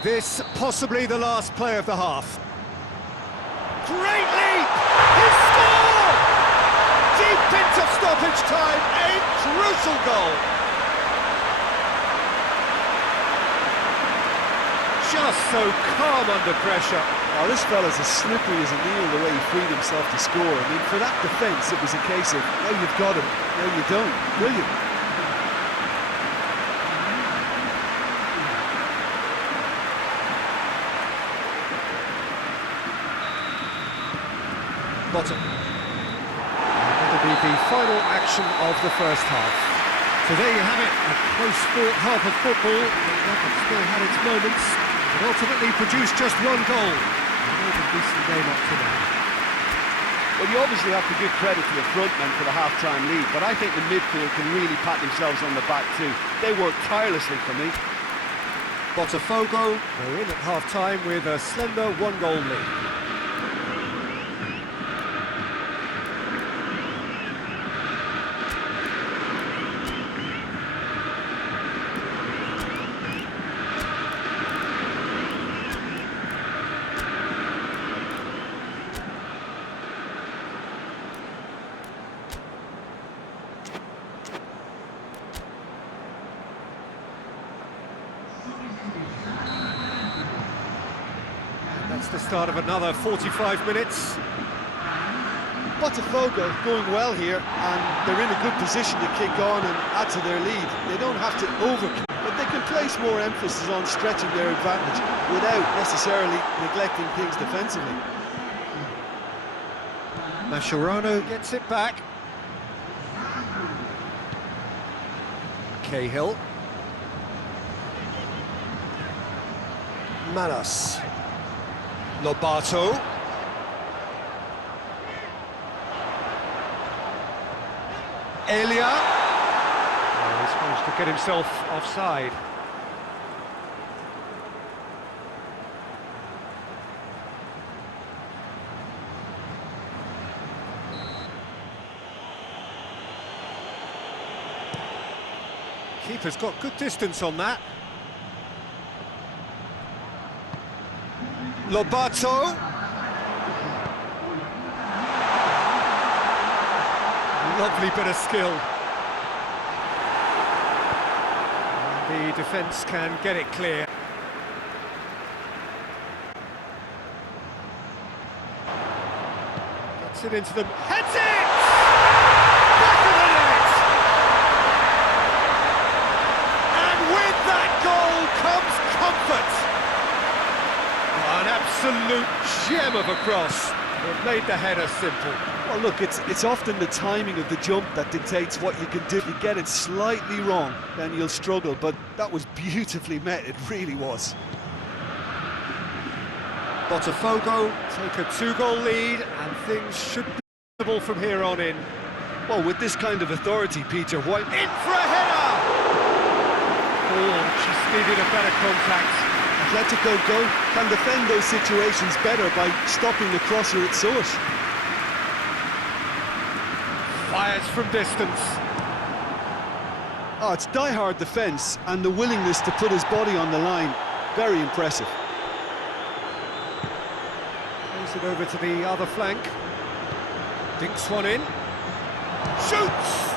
This possibly the last play of the half. Great leap! He scored! Deep into stoppage time, a crucial goal. Just so calm under pressure. Oh, this fella's as slippery as a needle the way he freed himself to score. I mean, for that defence, it was a case of, now you've got him, now you don't. Brilliant. Bottom. That'll be the final action of the first half. So there you have it, a close-fought half of football. It still had its moments, but ultimately produced just one goal. A decent game up to now. Well, you obviously have to give credit to the front men for the half-time lead, but I think the midfield can really pat themselves on the back too. They worked tirelessly for me. Botafgo go in at half-time with a slender one-goal lead. That's the start of another 45 minutes. Botafgo going well here, and they're in a good position to kick on and add to their lead. They don't have to overkill, but they can place more emphasis on stretching their advantage without necessarily neglecting things defensively. Mascherano gets it back. Cahill. Manos. Lobato. Elia. Oh, he's managed to get himself offside. Keeper's got good distance on that. Lobato. Lovely bit of skill. The defence can get it clear. Gets it into them. Heads it! Back of the net! And with that goal comes comfort. An absolute gem of a cross. It made the header simple. Well, look, it's often the timing of the jump that dictates what you can do. If you get it slightly wrong, then you'll struggle, but that was beautifully met, it really was. Botafgo take a 2-goal lead, and things should be visible from here on in. Well, with this kind of authority, Peter, why... In for a header! Oh, just needed a better contact. Atletico can defend those situations better by stopping the crosser at source. Fires from distance. Oh, it's die-hard defence and the willingness to put his body on the line. Very impressive. Plays it over to the other flank. Dinks one in. Shoots!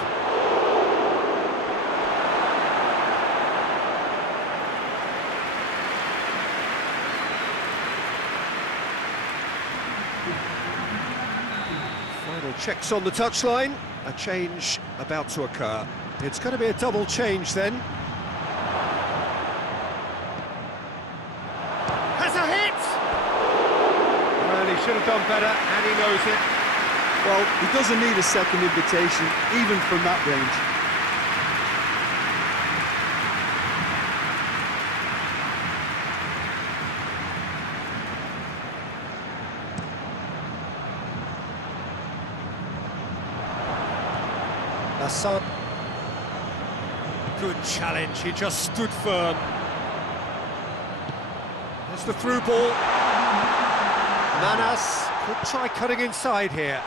Final checks on the touchline. A change about to occur. It's going to be a double change then. Has a hit! Well, he should have done better, and he knows it. Well, he doesn't need a second invitation, even from that range. Assad. Good challenge, he just stood firm. There's the through ball. Manas could try cutting inside here.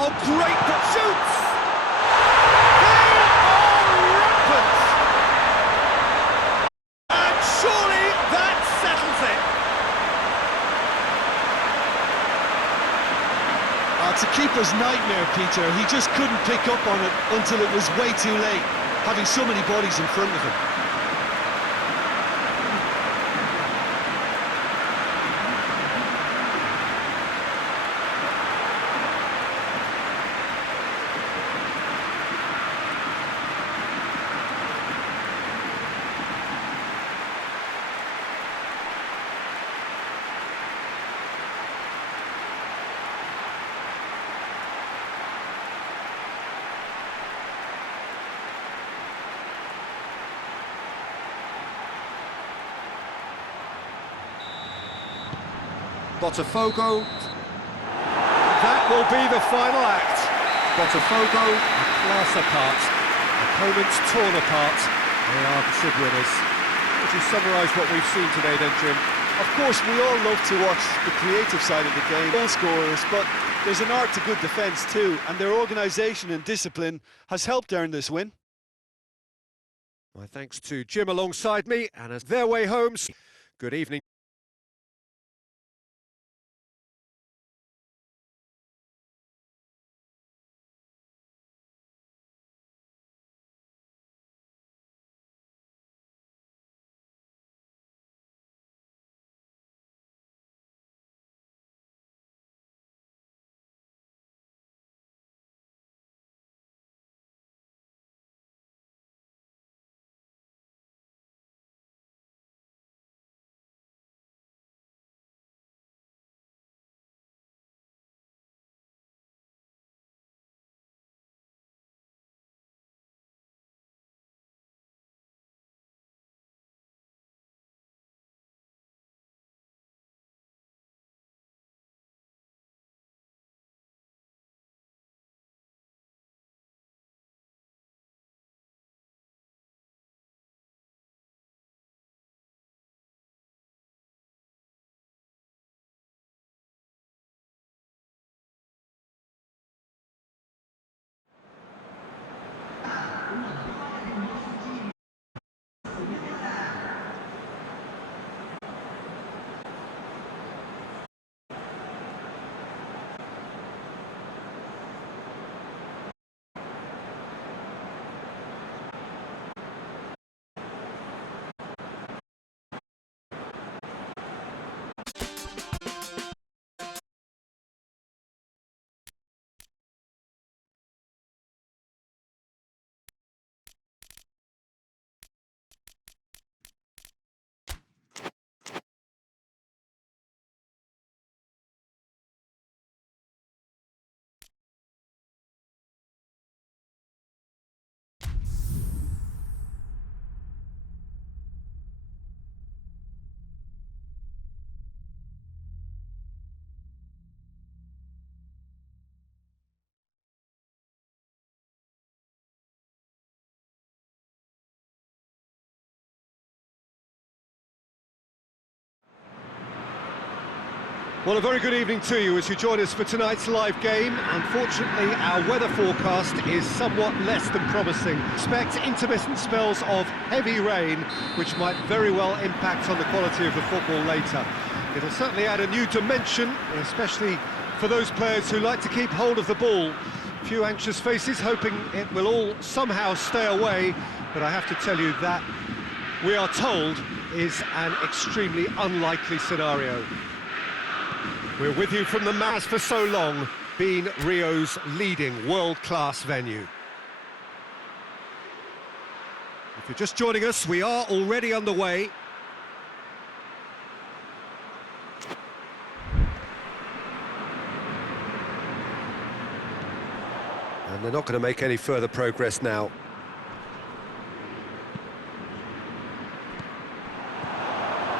Oh, great, but shoots! They are rampant! And surely that settles it! It's a keeper's nightmare, Peter. He just couldn't pick up on it until it was way too late, having so many bodies in front of him. Botafgo. That will be the final act. Botafgo, a class apart. Opponents torn apart. They are considered winners. Would you summarise what we've seen today then, Jim? Of course, we all love to watch the creative side of the game, goal scorers, but there's an art to good defence too, and their organisation and discipline has helped earn this win. My thanks to Jim alongside me, and as their way home, good evening. Well, a very good evening to you as you join us for tonight's live game. Unfortunately, our weather forecast is somewhat less than promising. Expect intermittent spells of heavy rain, which might very well impact on the quality of the football later. It'll certainly add a new dimension, especially for those players who like to keep hold of the ball. A few anxious faces hoping it will all somehow stay away, but I have to tell you that we are told is an extremely unlikely scenario. We're with you from the Maz for so long, being Rio's leading world-class venue. If you're just joining us, we are already underway. And they're not going to make any further progress now.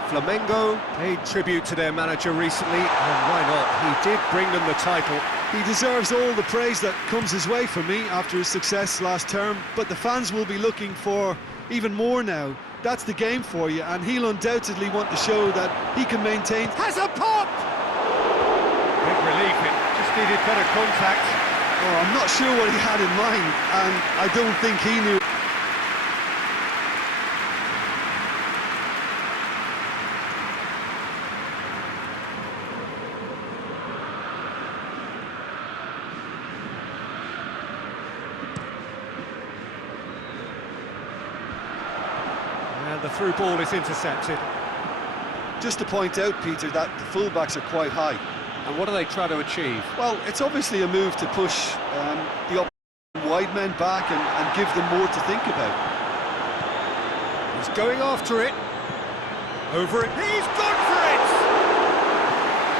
Flamengo paid tribute to their manager recently, and why not? He did bring them the title. He deserves all the praise that comes his way from me after his success last term, but the fans will be looking for even more now. That's the game for you, and he'll undoubtedly want to show that he can maintain. Has a pop! Big relief, it just needed better contact. Oh, I'm not sure what he had in mind, and I don't think he knew. And the through ball is intercepted. Just to point out, Peter, that the fullbacks are quite high. And what do they try to achieve? Well, it's obviously a move to push the wide men back and give them more to think about. He's going after it. Over it. He's gone for it!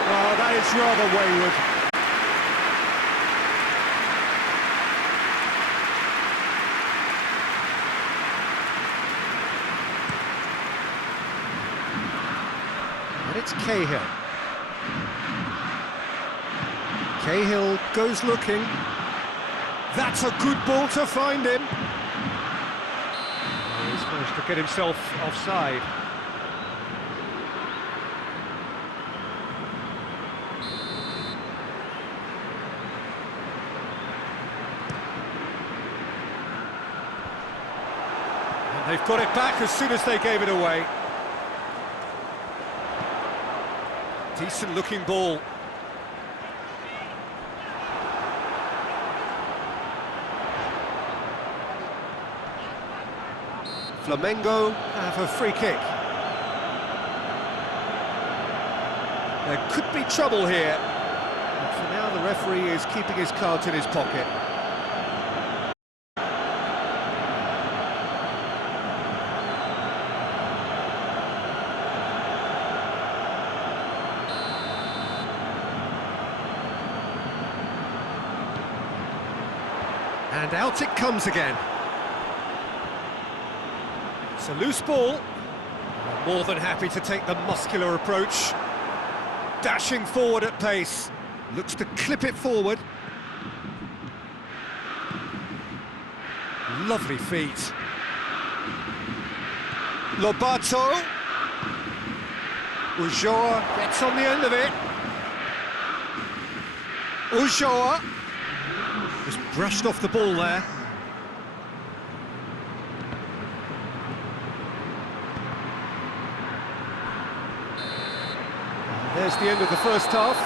Oh, that is rather wayward. And it's Cahill. Cahill goes looking. That's a good ball to find him. Oh, he's managed to get himself offside. And they've got it back as soon as they gave it away. Decent looking ball. Flamengo have a free kick. There could be trouble here. But for now, the referee is keeping his cards in his pocket. And out it comes again. It's a loose ball. More than happy to take the muscular approach. Dashing forward at pace. Looks to clip it forward. Lovely feet. Lobato. Ulloa gets on the end of it. Ulloa. Just brushed off the ball there. There's the end of the first half.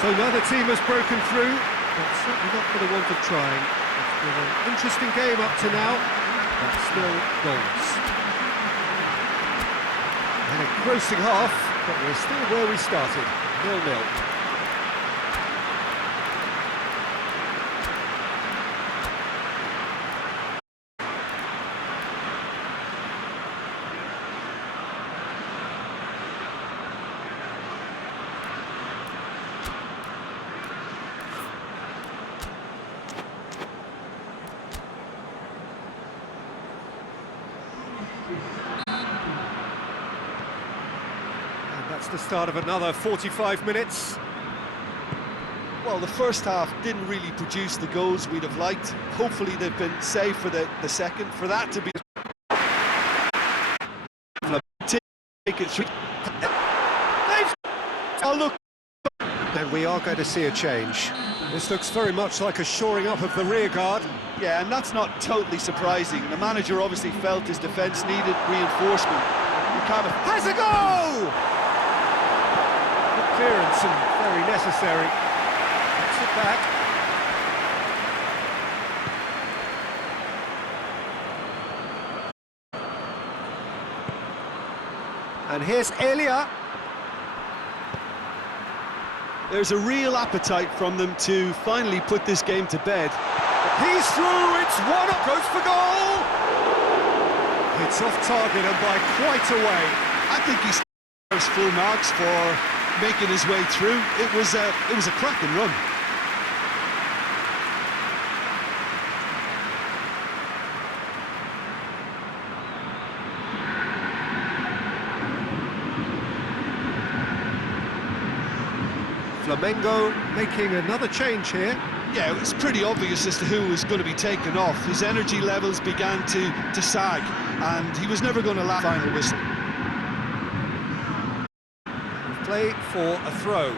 So neither team has broken through, but certainly not for the want of trying. It's been an interesting game up to now, but still goals. An engrossing half, but we're still where we started, 0-0. That's the start of another 45 minutes. Well, the first half didn't really produce the goals we'd have liked. Hopefully they've been saved for the second. For that to be... Take it through. Oh, look, And we are going to see a change. This looks very much like a shoring up of the rear guard. Yeah, and that's not totally surprising. The manager obviously felt his defence needed reinforcement. He kind of Has a goal! Good clearance and very necessary. Gets it back. And here's Elia. There's a real appetite from them to finally put this game to bed. He's through, it's 1-up, goes for goal! It's off target and by quite a way. I think he deserves full marks for making his way through. It was a cracking run. Flamengo making another change here. Yeah, it was pretty obvious as to who was going to be taken off. His energy levels began to sag, and he was never going to last final whistle. Play for a throw.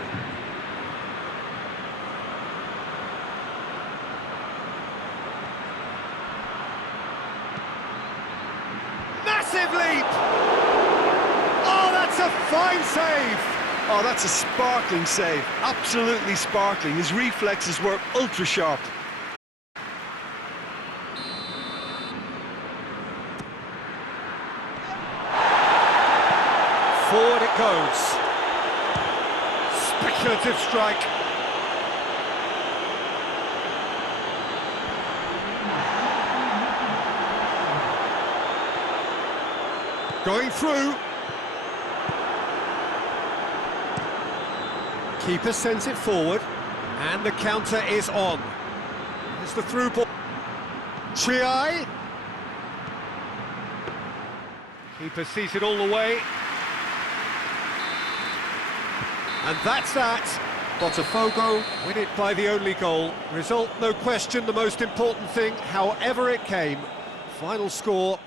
Massive leap! Oh, that's a fine save! Oh, that's a sparkling save. Absolutely sparkling. His reflexes were ultra sharp. Forward it goes. Speculative strike. Going through. Keeper sends it forward, and the counter is on. It's the through ball. Triai. Keeper sees it all the way. And that's that. Botafgo win it by the only goal. Result, no question, the most important thing, however it came. Final score.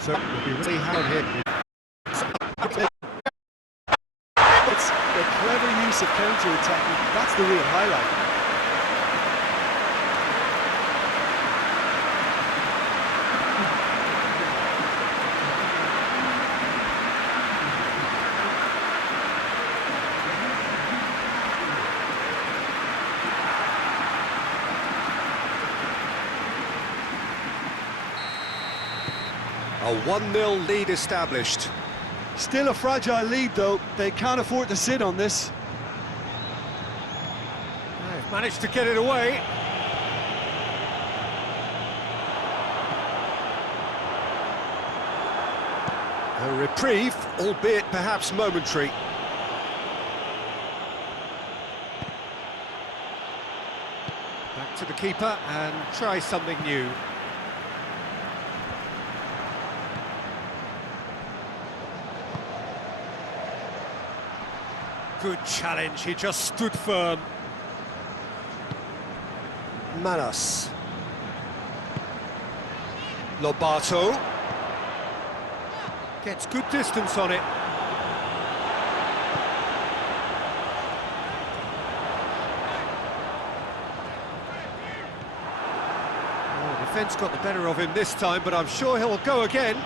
So we'll be really hard hit. It's the clever use of counter-attacking. That's the real highlight. A 1-0 lead established. Still a fragile lead, though. They can't afford to sit on this. They've managed to get it away. A reprieve, albeit perhaps momentary. Back to the keeper and try something new. Good challenge, he just stood firm. Manas. Lobato. Gets good distance on it. Oh, defence got the better of him this time, but I'm sure he'll go again.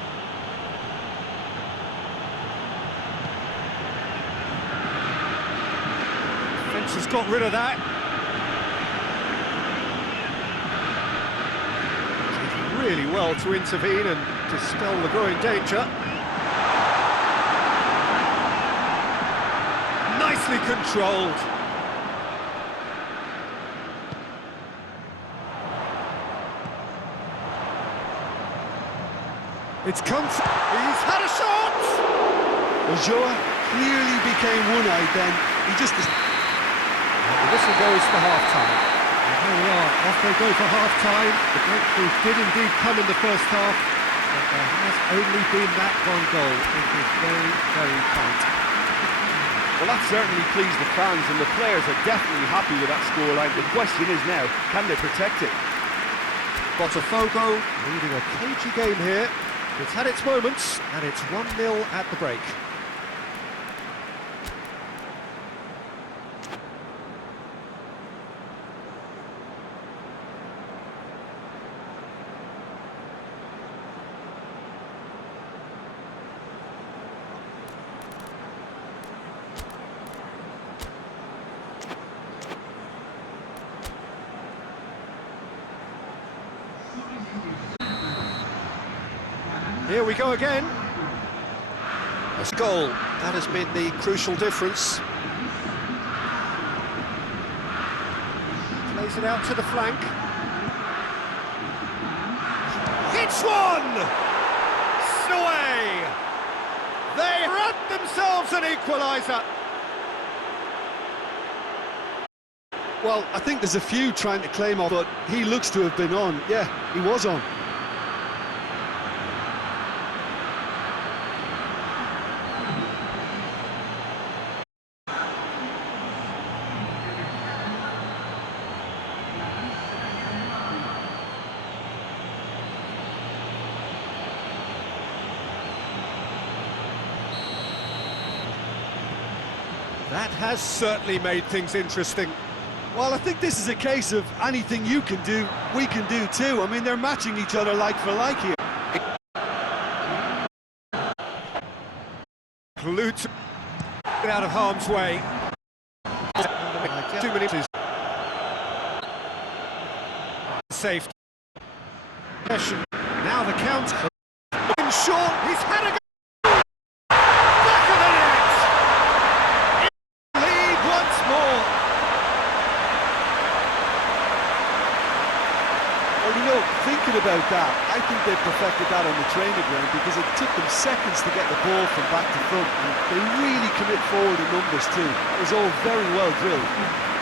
Defence has got rid of that. Did really well to intervene and dispel the growing danger. Nicely controlled. It's come. He's had a shot. Ulloa clearly became one-eyed then. He just... The whistle goes for half-time. And here we are, off they go for half-time. The breakthrough did indeed come in the first half, but there has only been that one goal. It is very, very tight. Well, that certainly pleased the fans, and the players are definitely happy with that scoreline. The question is now, can they protect it? Botafgo leading a cagey game here. It's had its moments, and it's 1-0 at the break. Here we go again. A goal, that has been the crucial difference. Plays it out to the flank. Hits one! Sway! They wrap themselves an equaliser. Well, I think there's a few trying to claim off, but he looks to have been on. Yeah, he was on. That has certainly made things interesting. Well, I think this is a case of anything you can do, we can do too. I mean, they're matching each other like for like here. Get out of harm's way. 2 minutes. Safe. Now the count. In short, he's had a go. Back of the net. Lead once more. Well, you know, thinking about that, I think they perfected that on the training ground because it took them seconds to get the ball from back to front, and they really commit forward in numbers too. It was all very well drilled.